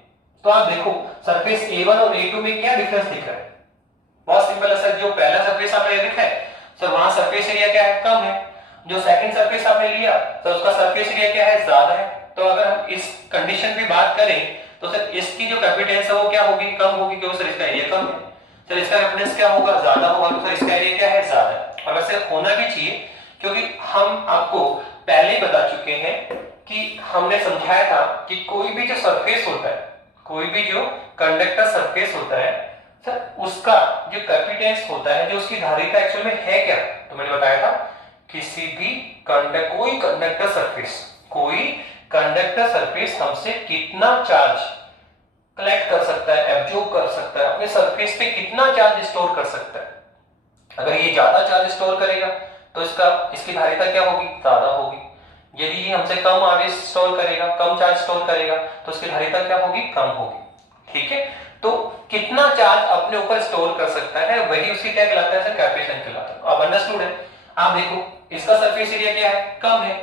तो आप देखो सरफेस A1 और A2 में क्या डिफरेंस दिख रहा है? बहुत सिंपल है सर, जो पहला सरफेस आपने देखा है सर वहां सरफेस एरिया क्या है? कम है। जो सेकंड सरफेस आपने लिया तो उसका सरफेस एरिया क्या है? ज्यादा है। तो अगर हम इस कंडीशन पे बात करें तो सर इसकी जो कैपिटेंस है वो क्या होगी? कम होगी, क्योंकि सर इसका एरिया कम है। सर इसका रेफरेंस क्या होगा? ज्यादा होगा, तो सर इसका एरिया क्या है? ज्यादा। और वैसे होना भी चाहिए, क्योंकि हम आपको पहले ही बता चुके हैं कि हमने समझाया था कि कोई भी जो सरफेस होता है, कोई भी जो कंडक्टर सरफेस होता है सर, उसका जो कैपिटेंस होता है, जो उसकी धारिता एक्चुअल में है क्या? तो मैंने बताया था किसी भी कोई कंडक्टर सरफेस हमसे कितना चार्ज कलेक्ट कर सकता है, एब्जॉर्ब कर सकता है, अपने सरफेस पे कितना चार्ज स्टोर कर सकता है। अगर ये ज्यादा चार्ज स्टोर करेगा तो इसकी धारिता क्या होगी? ज्यादा होगी। यदि ये हमसे कम आवेश स्टोर करेगा, कम चार्ज स्टोर करेगा, तो उसकी धारिता क्या होगी? कम होगी। ठीक है, तो कितना चार्ज अपने ऊपर स्टोर कर सकता है वही उसकी क्या कहलाता है? सर कैपेसिटेंस कहलाता है। अब अंडरस्टूड है? आप देखो इसका सरफेस एरिया क्या है? कम है।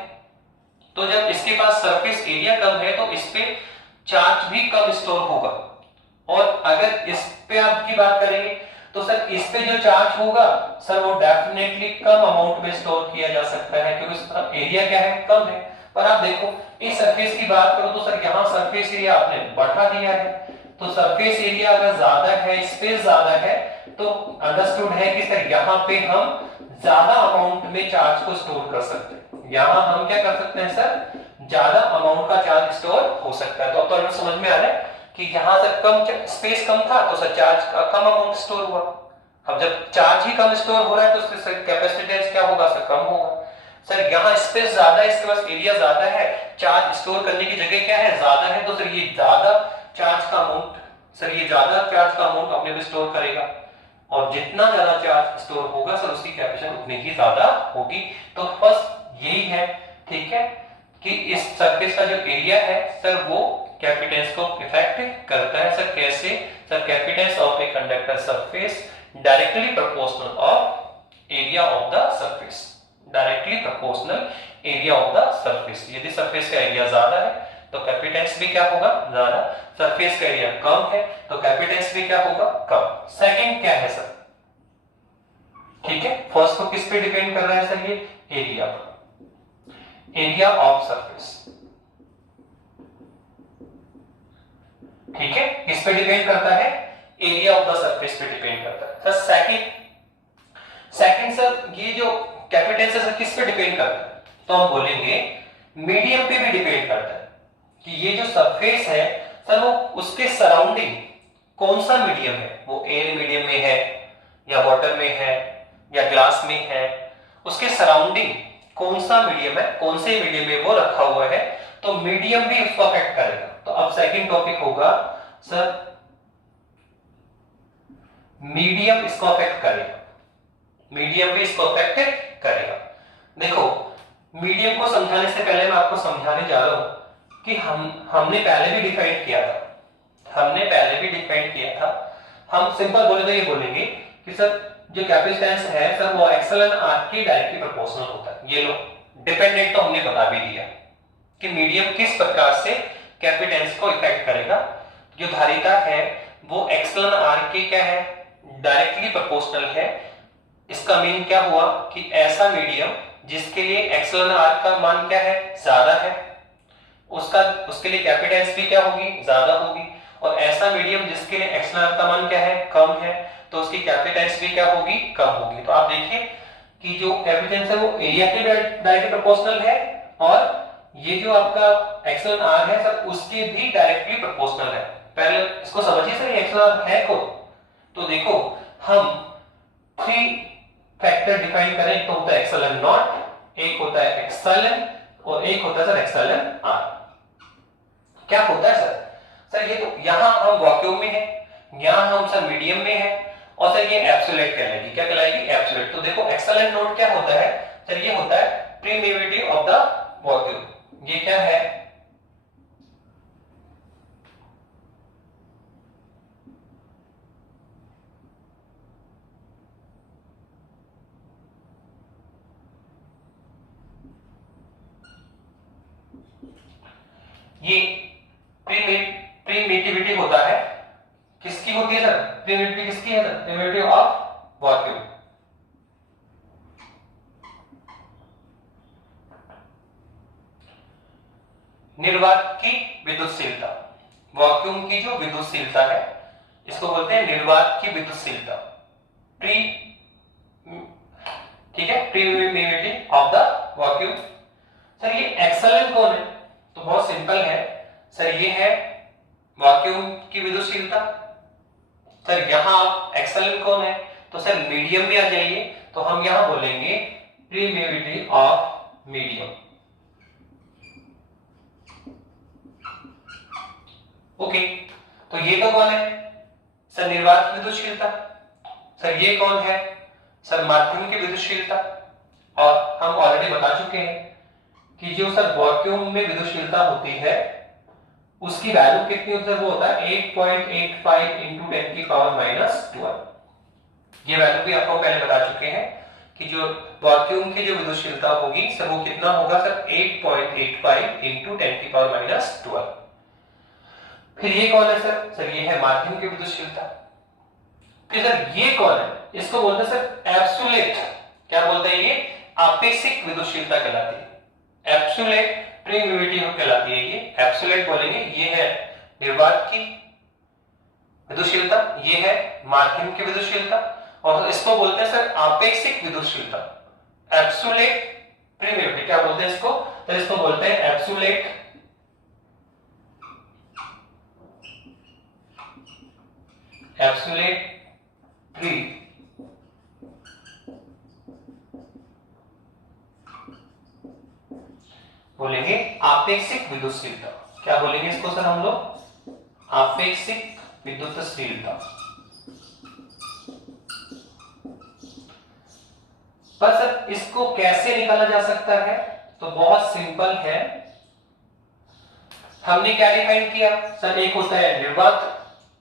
तो जब इसके पास सरफेस एरिया कम है तो इस पे चार्ज भी कम स्टोर होगा। और अगर इस पे आपकी बात करेंगे तो सर इस पे जो चार्ज होगा सर वो डेफिनेटली कम अमाउंट में स्टोर किया जा सकता है, क्योंकि इसका एरिया क्या है? कम है। पर आप देखो इस सरफेस की बात करो तो सर यहाँ सरफेस एरिया आपने बढ़ा दिया है, तो सरफेस एरिया अगर ज्यादा है, स्पेस ज्यादा है, तो अंडरस्टूड है कि सर यहाँ पे हम ज्यादा अमाउंट में चार्ज को स्टोर कर सकते हैं। यहाँ हम क्या कर सकते हैं सर? ज्यादा अमाउंट का चार्ज स्टोर हो सकता है। तो अब तो समझ में आ रहा है कि यहां से कम स्पेस कम था तो सर चार्ज का कम अमाउंट स्टोर हुआ। अब जब चार्ज ही कम स्टोर हो रहा है तो उसका कैपेसिटेंस क्या होगा? सर कम होगा। सर यहाँ स्पेस ज्यादा है, इसके पास एरिया ज्यादा है, चार्ज स्टोर करने की जगह क्या है? ज्यादा है, तो सर ये ज्यादा चार्ज का अमाउंट अपने पे स्टोर करेगा। और जितना ज्यादा चार्ज स्टोर होगा सर उसकी कैपेसिटी उतनी ही ज्यादा होगी। तो फर्स्ट यही है, ठीक है, कि इस सरफेस का जो एरिया है सर वो कैपेसिटेंस को इफेक्ट करता है। सर कैसे? Sir capacitance of a conductor surface directly proportional of area of the surface. Directly proportional area of the surface. यदि सरफेस का एरिया ज्यादा है तो कैपेसिटेंस भी क्या होगा? ज्यादा। सरफेस का एरिया कम है तो कैपेसिटेंस भी क्या होगा? कम। सेकंड क्या है सर? ठीक है, फर्स्ट को किस पे डिपेंड कर रहा है सर? ये एरिया पर, एरिया ऑफ सरफेस। ठीक है, किस पे डिपेंड करता है? एरिया ऑफ द सरफेस पे डिपेंड करता है। सर सेकंड सर ये जो कैपेसिटेंस है सर किस पे डिपेंड करता है? तो हम बोलेंगे मीडियम पे भी डिपेंड करता है कि ये जो सरफेस है सर वो उसके सराउंडिंग कौन सा मीडियम है? वो एयर मीडियम में है या वाटर में है या ग्लास में है, उसके सराउंडिंग कौन सा मीडियम है, कौन से मीडियम में वो रखा हुआ है, तो मीडियम भी उसको अफेक्ट करेगा। तो अब सेकंड टॉपिक होगा सर मीडियम इसको अफेक्ट करेगा। मीडियम भी इसको अफेक्ट करेगा। देखो मीडियम को समझाने से पहले मैं आपको समझाने जा रहा हूं कि हमने पहले भी डिफाइन किया था। हम सिंपल बोले तो ये बोलेंगे कि सर जो कैपेसिटेंस है सर वो एक्सएलएन आर के डायरेक्टली प्रोपोर्शनल होता है। ये लो डिपेंडेंट तो हमने बता भी दिया कि मीडियम किस प्रकार से कैपेसिटेंस को इफेक्ट करेगा। जो धारिता है वो एक्सएलएन आर के क्या है? डायरेक्टली प्रोपोर्शनल है। इसका मीन क्या हुआ कि ऐसा मीडियम जिसके लिए एक्सएलएन आर का मान क्या है? ज्यादा है, उसके लिए कैपेसिटेंस भी क्या होगी? ज्यादा होगी। और ऐसा मीडियम जिसके लिए एक्सएलएन आर का मान क्या है? कम है, तो उसकी कैपेसिटेंस भी क्या होगी? कम होगी। तो आप देखिए कि जो कैपेसिटेंस है वो एरिया के डायरेक्टली प्रोपोर्शनल है और ये जो आपका एक्सएलएन आर है सर उसके भी डायरेक्टली प्रोपोर्शनल है। पहले इसको समझिए सर एक्सएलएन आर है को। तो देखो हम 3 फैक्टर डिफाइन करें, एक तो होता है एक्सएलएन नॉट, एक होता है एक्सएलएन और एक होता है सर एक्सएलएन आर। क्या होता है सर? सर ये तो यहां हम वैक्यूम में है, यहां हम सर मीडियम में है और सर ये एब्सोल्यूट कहलाएगी। क्या कहलाएगी? एब्सोल्यूट। तो देखो एक्सएलएन नोट क्या होता है सर? ये होता है परमिएबिलिटी ऑफ द वैक्यूम। ये क्या है? ये प्रीमिटिविटी होता है, किसकी होती है सर? प्रीमिटिविटी किसकी है सर? प्रीमिटिविटी of vacuum. निर्वात की विद्युतशीलता, वैक्यूम की जो विद्युतशीलता है इसको बोलते हैं निर्वात की विद्युतशीलता, प्री, ठीक है, प्रीमिटिविटी ऑफ द वैक्यूम। सर ये एक्सएलएम कौन है? तो बहुत सिंपल है सर, ये है वैक्यूम की विद्युतशीलता। सर यहां एक्सएलएम कौन है? तो सर मीडियम में आ जाइए, तो हम यहां बोलेंगे प्रीमिटिविटी ऑफ मीडियम। ओके, तो ये तो कौन है सर? निर्वात की विद्युतशीलता। सर ये कौन है सर? माध्यम की विद्युतशीलता। और हम ऑलरेडी बता चुके हैं कि जो सर वैक्यूम में विद्युतशीलता होती है उसकी वैल्यू कितनी होती है? वो होता है 8.85 इंटू 10 की पावर -12। ये वैल्यू भी आपको पहले बता चुके हैं कि जो वैक्यूम की जो विद्युतशीलता होगी सर वो कितना होगा सर? 8.85 इंटू 10 की पावर -12। फिर ये कौन है सर? सर ये है माध्यम की विद्युतशीलता। फिर सर ये कौन है? इसको बोलते हैं सर एब्सोल्यूट, क्या बोलते हैं ये? आपेक्षिक विद्युतशीलता कहलाती है, एब्सोल्यूट प्रीमिटिविटी कहलाती है ये, एब्सोल्यूट बोलेंगे। ये है निर्वात की विद्युतशीलता, ये है माध्यम की विद्युतशीलता, और इसको बोलते हैं सर आपेक्षिक विद्युतशीलता, एब्सोल्यूट प्रीमिटिविटी। क्या बोलते हैं इसको? तो इसको बोलते हैं एब्सोल्यूट एब्सोल्यूट प्री बोलेंगे आपेक्षिक विद्युतशीलता। क्या बोलेंगे इसको सर हम लोग? आपेक्षिक विद्युतशीलता। पर सर इसको कैसे निकाला जा सकता है? तो बहुत सिंपल है, हमने क्या डिफाइन किया सर? एक होता है निर्वात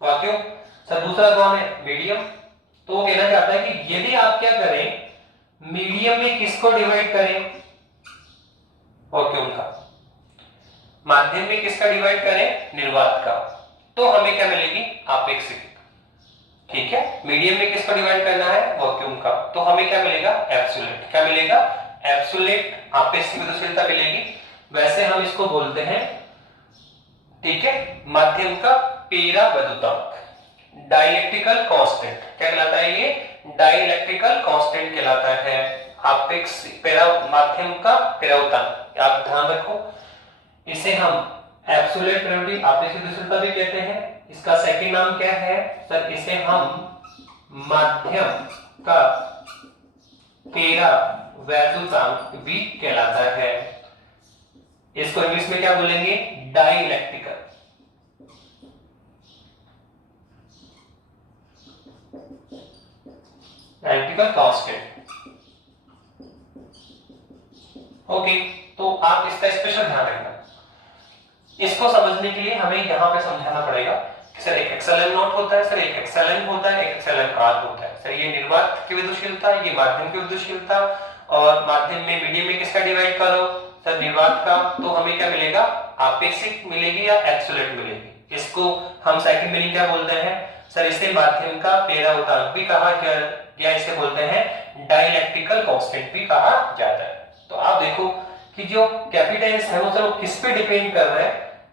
वैक्यूम, सर दूसरा कौन है? मीडियम। तो वो कहना चाहता है कि यदि आप क्या करें, मीडियम में किसको डिवाइड करें? वैक्यूम का। माध्यम में किसका डिवाइड करें? निर्वात का। तो हमें क्या मिलेगी? आपेक्षिक। ठीक है, मीडियम में किसको डिवाइड करना है? वैक्यूम का। तो हमें क्या मिलेगा? एब्सोल्यूट। क्या मिलेगा? एब्सोल्यूट आपेक्षिक विद्युतशीलता मिलेगी। वैसे हम इसको बोलते हैं, ठीक है, माध्यम का पेरावैद्युतांक, डाइलेक्ट्रिकल कांस्टेंट। क्या कहलाता है ये? डाइलेक्ट्रिकल कांस्टेंट कहलाता है आपेक्षिक माध्यम का पेरावैद्युतांक। आप ध्यान रखो, इसे हम एब्सोल्यूट प्रीमिटिविटी आपेक्षिक विद्युतशीलता भी कहते हैं। इसका सेकंड नाम क्या है सर? इसे हम माध्यम का पेरावैद्युतांक भी कहलाता है। इसको इंग्लिश में क्या बोलेंगे? डाइलेक्ट्रिकल कांस्टेंट। ओके, तो आप इसका स्पेशल ध्यान रखना। इसको समझने के लिए हमें यहां पे समझाना पड़ेगा कि सर एक एक्सएलएम नॉट होता है, सर एक एक्सएलएम होता है, एक एक्सएलएम आर होता है। सर ये निर्वात की विद्युतशीलता, ये माध्यम की विद्युतशीलता, और माध्यम में मीडियम में किसका डिवाइड करो सर? निर्वात का। तो हमें क्या मिलेगा? आपेक्षिक मिलेगी या एब्सोल्यूट मिलेगी। इसको हम सेकंड मीनिंग क्या बोलते हैं सर? इसे माध्यम का पेरावैद्युतांक भी कहा गया, इसे बोलते हैं डाइलेक्ट्रिकल कांस्टेंट भी कहा जाता है। तो आप देखो कि जो कैपेसिटेंस है वो सर वो किस पे डिपेंड कर रहा है?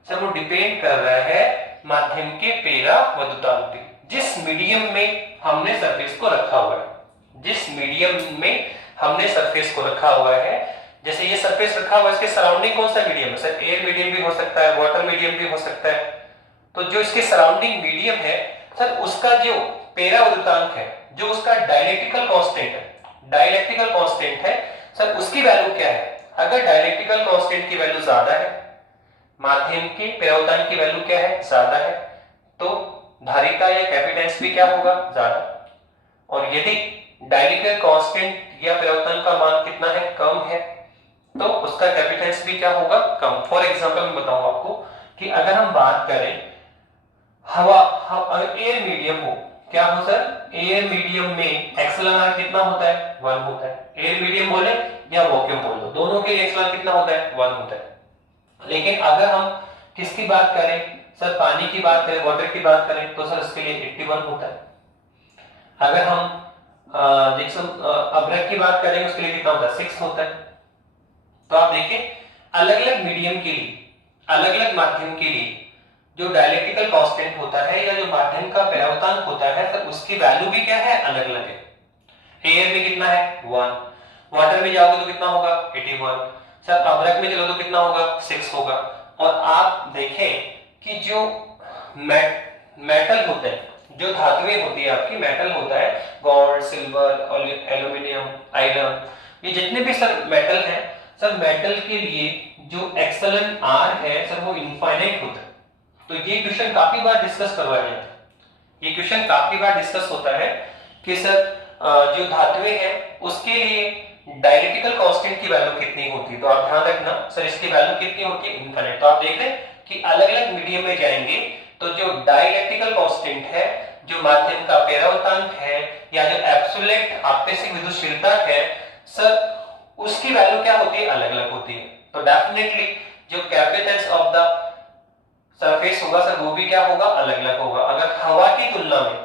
सर वो डिपेंड कर रहा है माध्यम के पेरावैद्युतांक पे, जिस मीडियम में हमने सरफेस को रखा हुआ है। जिस मीडियम में हमने सरफेस को रखा हुआ है, जैसे ये सरफेस रखा हुआ है, इसके सराउंडिंग कौन सा मीडियम है सर? एयर मीडियम भी हो सकता है, वाटर मीडियम भी हो सकता है। तो जो इसके सराउंडिंग मीडियम है सर, उसका जो पेरावैद्युतांक है, जो उसका डाइलेक्ट्रिकल कांस्टेंट है, डाइलेक्ट्रिकल कांस्टेंट है सर, उसकी वैल्यू क्या है? अगर डाइलेक्ट्रिकल कांस्टेंट की वैल्यू ज्यादा है, माध्यम के पेरावैद्युतांक की वैल्यू क्या है? ज्यादा है, तो धारिता या कैपेसिटेंस भी क्या होगा? ज्यादा। और यदि डाइलेक्ट्रिकल कांस्टेंट या पेरावैद्युतांक का मान कितना है? कम है, तो उसका कैपेसिटेंस भी क्या होगा? कम। फॉर एग्जांपल मैं बताऊं आपको कि अगर हम बात करें हवा, अगर एयर मीडियम हो, क्या हो सर? एयर मीडियम में एक्सएलआर कितना होता है? 1 होता है। एयर मीडियम बोले या वैक्यूम बोल दो, दोनों के लिए एक्सएलआर कितना होता है? 1 होता है। लेकिन अगर हम किसकी बात करें सर पानी की बात करें, वाटर की बात करें तो सर इसके लिए 81 होता है। अगर हम अभ्रक की बात करें उसके लिए कितना होता है, 6 होता है। तो आप देखिए अलग अलग मीडियम के लिए, अलग अलग माध्यम के लिए जो डायलेक्ट्रिकल कांस्टेंट होता है या जो माध्यम का व्यवधान होता है, तो उसकी वैल्यू भी क्या है, अलग अलग है। एयर में कितना है 1, वाटर में जाओगे तो कितना होगा 81, सर अभ्रक में चलो तो कितना होगा 6 होगा। और आप देखें कि जो मेटल होते हैं, जो धातुएं होती है आपकी, मेटल होता है गोल्ड, सिल्वर, एल्यूमिनियम, आयरन, ये जितने भी सर मेटल हैं, सर मेटल के लिए जो एक्सेलन आर है सर वो इनफाइनाइट होता है। तो ये क्वेश्चन काफी बार डिस्कस करवाया जाता है, ये क्वेश्चन काफी बार डिस्कस होता है कि सर जो धातुएं हैं उसके लिए डायलेक्ट्रिकल कांस्टेंट की वैल्यू कितनी होती है। तो आप ध्यान रखना सर इसकी वैल्यू कितनी होती है, इनफाइनाइट। तो आप देख रहे हैं कि अलग अलग मीडियम में जाएंगे तो जो डाइलेक्ट्रिकल कांस्टेंट है, जो माध्यम का पेरावतांक है या जो एब्सोल्यूट आपेक्षिक विद्युतशीलता है सर उसकी वैल्यू क्या होती है, अलग अलग होती है। तो डेफिनेटली जो कैपेसिटेंस ऑफ द सरफेस होगा सर वो भी क्या होगा, अलग अलग होगा। अगर हवा की तुलना में,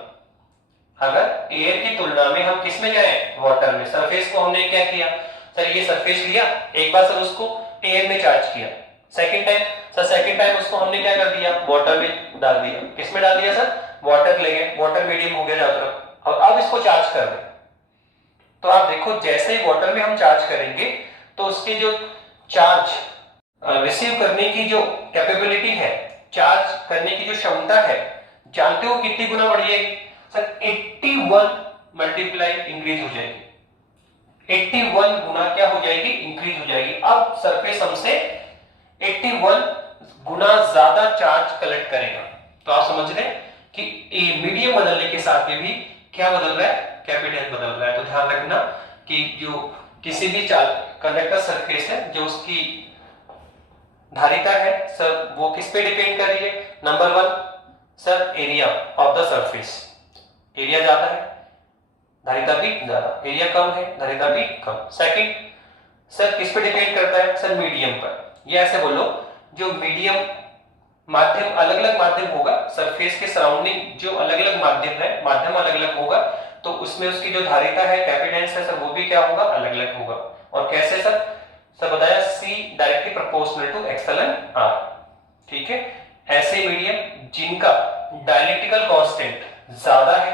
अगर एयर की तुलना में हम किस में जाएं, वाटर में। सरफेस को हमने क्या किया सर, ये सरफेस लिया एक बार सर, उसको एयर में चार्ज किया, second time sir, second time उसको हमने क्या कर दिया, वाटर में डाल दिया। किस में डाल दिया सर, वाटर ले गए, वाटर मीडियम हो गया चारों तरफ, और अब इसको चार्ज कर दें। तो आप देखो जैसे ही वाटर में हम चार्ज करेंगे तो उसके जो चार्ज रिसीव करने की जो कैपेबिलिटी है, चार्ज करने की जो क्षमता है, जानते हो कितनी गुना बढ़ जाएगी सर, 81 मल्टीप्लाई इंक्रीज हो जाएगी, 81 गुना क्या हो जाएगी, इंक्रीज हो जाएगी। अब सरफेस हमसे 81 गुना ज्यादा चार्ज कलेक्ट करेगा। तो आप समझ रहे हैं कि मीडियम बदलने के साथ में भी क्या बदल रहा है, कैपेसिटेंस बदल रहा है। तो ध्यान रखना कि जो किसी भी कंडक्टर सरफेस है, जो उसकी धारिता है सर वो किस पे डिपेंड कर रही है, number 1 sir area of the surface, area ज्यादा है धारिता भी ज्यादा, एरिया कम है धारिता भी कम। सेकंड सर किस पे डिपेंड करता है सर, मीडियम पर। ये ऐसे बोलो जो मीडियम माध्यम, अलग अलग माध्यम होगा सरफेस के सराउंडिंग, जो अलग अलग माध्यम है, माध्यम अलग अलग होगा तो उसमें उसकी जो धारिता है, कैपेसिटेंस है सर वो भी क्या होगा, अलग अलग होगा। और कैसे सर बताया, C directly proportional to epsilon R. ठीक है, ऐसे मीडियम जिनका डायलेक्ट्रिकल कांस्टेंट ज्यादा है,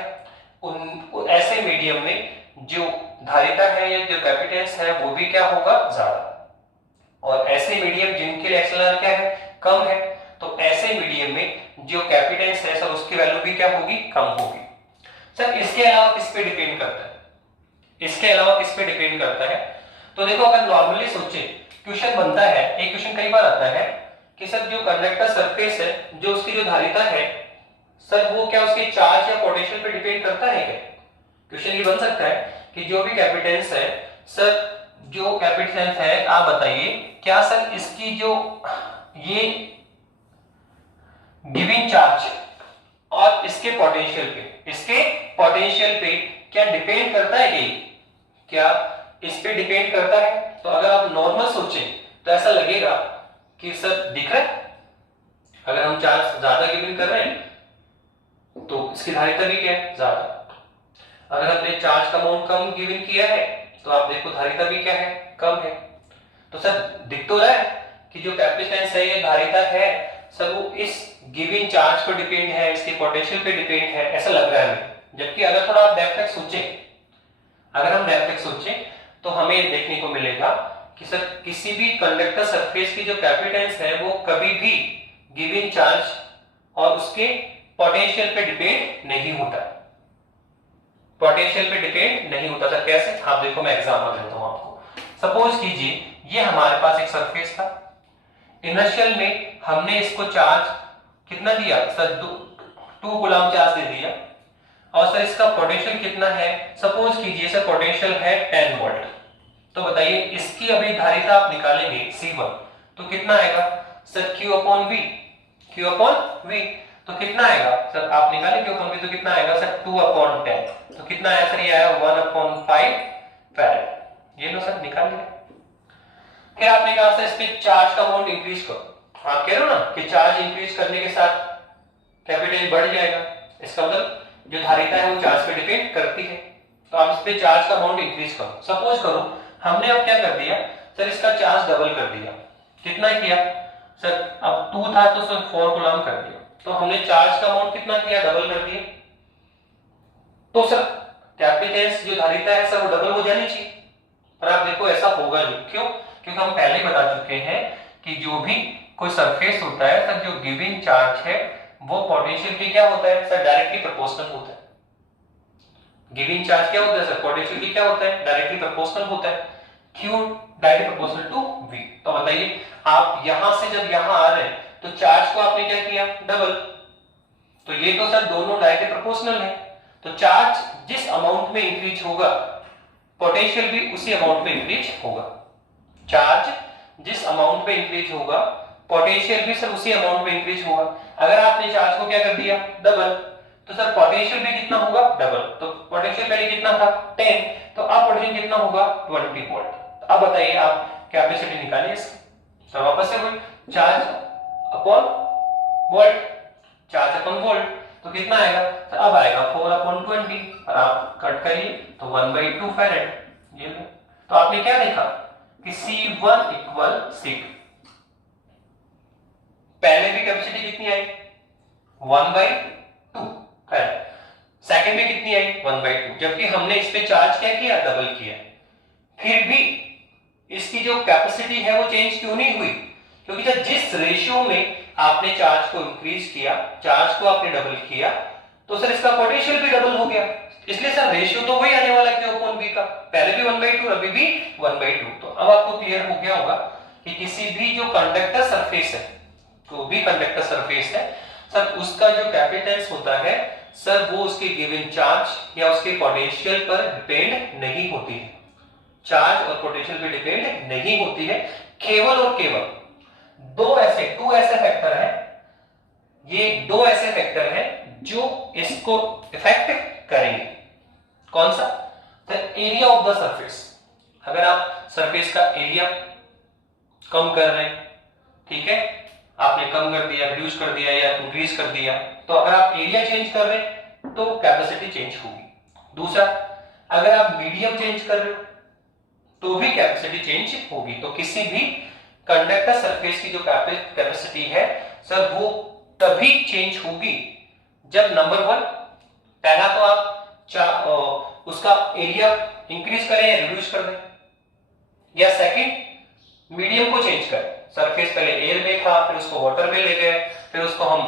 उन ऐसे मीडियम में जो धारिता है या जो कैपेसिटेंस है वो भी क्या होगा, ज्यादा। और ऐसे मीडियम जिनके लिए एक्सेलर क्या है, कम है, तो ऐसे मीडियम में जो कैपेसिटेंस है सर उसकी वैल्यू भी क्या होगी, कम होगी। सर इसके अलावा किस पे डिपेंड करता है, इसके अलावा किस पे डिपेंड करता है, तो देखो अगर नॉर्मली सोचे क्वेश्चन बनता है, एक क्वेश्चन कई बार आता है कि सर जो कंडक्टर सरफेस है, जो उसकी जो धारिता है सर वो क्या उसके चार्ज या पोटेंशियल पे डिपेंड करता है क्या। क्वेश्चन ये बन सकता है कि जो भी कैपेसिटेंस है सर, जो कैपेसिटेंस है आप बताइए क्या सर इसकी जो ये गिविंग चार्ज और इसके पोटेंशियल पे, इसके पोटेंशियल पे क्या डिपेंड करता है, ये क्या इस पे डिपेंड करता है। तो अगर आप नॉर्मल सोचें तो ऐसा लगेगा कि सर दिख रहा है, अगर हम चार्ज ज्यादा गिवन कर रहे हैं तो इसकी धारिता भी क्या है, ज्यादा। अगर हमने चार्ज का अमाउंट कम गिवन किया है तो आप देखो धारिता भी क्या है, कम है। तो सर दिख तो रहा है कि जो कैपेसिटेंस है ये धारिता है सर वो इस गिवन चार्ज पर डिपेंड है, इसके पोटेंशियल पे डिपेंड है, ऐसा लग रहा है हमें। जबकि अगर थोड़ा आप डेप्थ तक सोचें, अगर हम डेप्थ तक सोचें तो हमें देखने को मिलेगा कि सर किसी भी कंडक्टर सरफेस की जो कैपेसिटेंस है वो कभी भी गिवन चार्ज और उसके पोटेंशियल पे डिपेंड नहीं होता, पोटेंशियल पे डिपेंड नहीं होता। सर कैसे, आप देखो मैं एग्जांपल देता हूं आपको। सपोज कीजिए ये हमारे पास एक सरफेस था, इनर्शियल में हमने इसको चार्ज कितना दिया सर, 2 कूलम चार्ज दे दिया, और सर इसका पोटेंशियल कितना है, सपोज कीजिए सर पोटेंशियल है 10 वोल्ट। तो बताइए इसकी अभी धारिता आप निकालेंगे C1 तो कितना आएगा सर, Q/V, Q/V तो कितना आएगा सर, आप निकालें Q/V तो कितना आएगा सर 2/10। तो कितना आया सर, ये आया 1/5 फैराड। ये लो सर निकाल लिया। फिर आपने कहा सर इस पे चार्ज का अमाउंट इंक्रीज करो, आप कह रहे हो ना कि चार्ज इंक्रीज करने के साथ कैपिटल बढ़ जाएगा। इसका मतलब जो धारिता है वो चार्ज पे डिपेंड करती है। तो आप इस पे चार्ज का अमाउंट इंक्रीज करो। सपोज करो हमने अब क्या कर दिया सर, इसका चार्ज डबल कर दिया। कितना किया सर, अब 2 था तो सर 4 कूलम कर दिया, तो हमने चार्ज का अमाउंट कितना किया, डबल कर दिया। तो सर कैपेसिटेंस जो धारिता है सर वो डबल हो जानी चाहिए, पर आप देखो ऐसा होगा नहीं। क्यों? क्योंकि हम पहले ही बता चुके हैं कि जो भी कोई सरफेस होता है सर, जो गिवन चार्ज है वो पोटेंशियल की क्या होता है सर, डायरेक्टली प्रोपोर्शनल होता है। गिवन चार्ज क्या होता है सर, पोटेंशियल की क्या होता है, डायरेक्टली प्रोपोर्शनल होता है। क्यों डायरेक्टली प्रोपोर्शनल टू v। तो बताइए आप यहां से जब यहां आ रहे हैं तो चार्ज को आपने क्या किया, डबल। तो ये तो सर दोनों डायरेक्टली प्रोपोर्शनल है। तो चार्ज जिस अमाउंट में इंक्रीज होगा पोटेंशियल भी उसी अमाउंट में इंक्रीज होगा। चार्ज जिस अमाउंट में इंक्रीज होगा पोटेंशियल भी सर उसी अमाउंट में इंक्रीज होगा। अगर आपने चार्ज को क्या कर दिया, डबल, तो सर पोटेंशियल भी कितना होगा, डबल। तो पोटेंशियल पहले कितना था 10, तो अब पोटेंशियल कितना होगा 20 वोल्ट। अब बताइए आप कैपेसिटी निकालिए इसकी। तो वापस से वही charge upon volt, charge upon volt, तो कितना आएगा, तो अब आएगा 4/20 और आप कट करिए तो 1/2 फैरेड। ये लो, तो आपने क्या देखा कि C1 इक्वल C2। पहले भी कैपेसिटी कितनी आई 1/2 फैरेड, सेकंड में कितनी आई 1/2, जबकि हमने इस पे चार्ज क्या किया, डबल किया। फिर भी इसकी जो कैपेसिटी है वो चेंज क्यों नहीं हुई, क्योंकि जब जिस रेशियो में आपने चार्ज को इंक्रीज किया, चार्ज को आपने डबल किया, तो सर इसका पोटेंशियल भी डबल हो गया। इसलिए सर रेशियो तो वही आने वाला Q अपॉन V का, पहले भी 1/2 अभी भी 1/2। तो अब आपको क्लियर हो गया होगा कि किसी भी जो कंडक्टर सरफेस है, तो भी कंडक्टर सरफेस है सर, उसका जो कैपेसिटेंस होता है सर वो उसके गिवन चार्ज या उसके पोटेंशियल पर डिपेंड नहीं होती है। चार्ज और पोटेंशियल पे डिपेंड नहीं होती है। केवल और केवल टू ऐसे फैक्टर हैं, ये दो ऐसे फैक्टर हैं जो इसको इफेक्ट करेंगे। कौन सा? The area of the surface. अगर आप सरफेस का एरिया कम कर रहे हैं, ठीक है, आपने कम कर दिया, रिड्यूस कर दिया या इंक्रीज कर दिया, तो अगर आप एरिया चेंज कर रहे हैं तो कैपेसिटी चेंज होगी। दूसरा, अगर आप मीडियम चेंज कर रहे हो तो भी कैपेसिटी चेंज होगी। तो किसी भी कंडक्टर सरफेस की जो कैपेसिटी है सर वो तभी चेंज होगी जब नंबर 1, पहला तो आप उसका एरिया इंक्रीज करें या रिड्यूस कर दें, या सेकंड मीडियम को चेंज करें। सरफेस पहले एयर में था, फिर उसको वाटर में ले गए, फिर उसको हम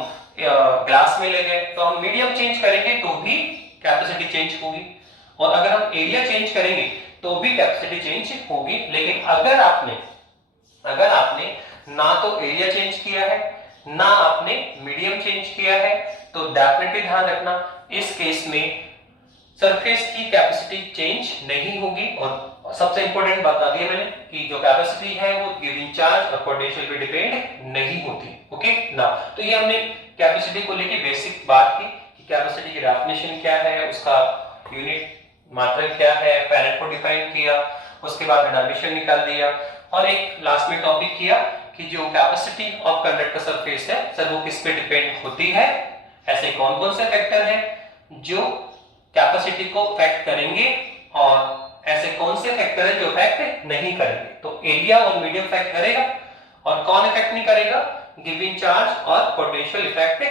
ग्लास में ले गए, तो हम मीडियम चेंज करेंगे तो भी कैपेसिटी चेंज होगी। और अगर हम एरिया चेंज करेंगे तो भी कैपेसिटी चेंज होगी। लेकिन अगर आपने ना तो एरिया चेंज किया है ना आपने मीडियम चेंज किया है, तो डेफिनेटली ध्यान रखना इस केस में सरफेस की कैपेसिटी चेंज नहीं होगी। और सबसे इंपॉर्टेंट बात बता दी मैंने कि जो कैपेसिटी है वो गिवन चार्ज और पोटेंशियल पे डिपेंड नहीं होती। ओके ना, तो ये हमने कैपेसिटी को लेके बेसिक बात की कि कैपेसिटी की डेफिनेशन क्या है, उसका यूनिट मात्रक क्या है, फैरेड को डिफाइन किया, उसके बाद डायमेंशन निकाल दिया, और एक लास्ट में टॉपिक किया कि जो कैपेसिटी ऑफ कंडक्टर सरफेस है सर वो किस पे डिपेंड होती है। ऐसे कौन कौन से फैक्टर हैं जो कैपेसिटी को अफेक्ट करेंगे और ऐसे कौन से फैक्टर हैं जो अफेक्ट नहीं करेंगे। तो एरिया और मीडियम अफेक्ट करेगा, और कौन इफेक्ट नहीं करेगा, गिवन चार्ज और पोटेंशियल इफेक्ट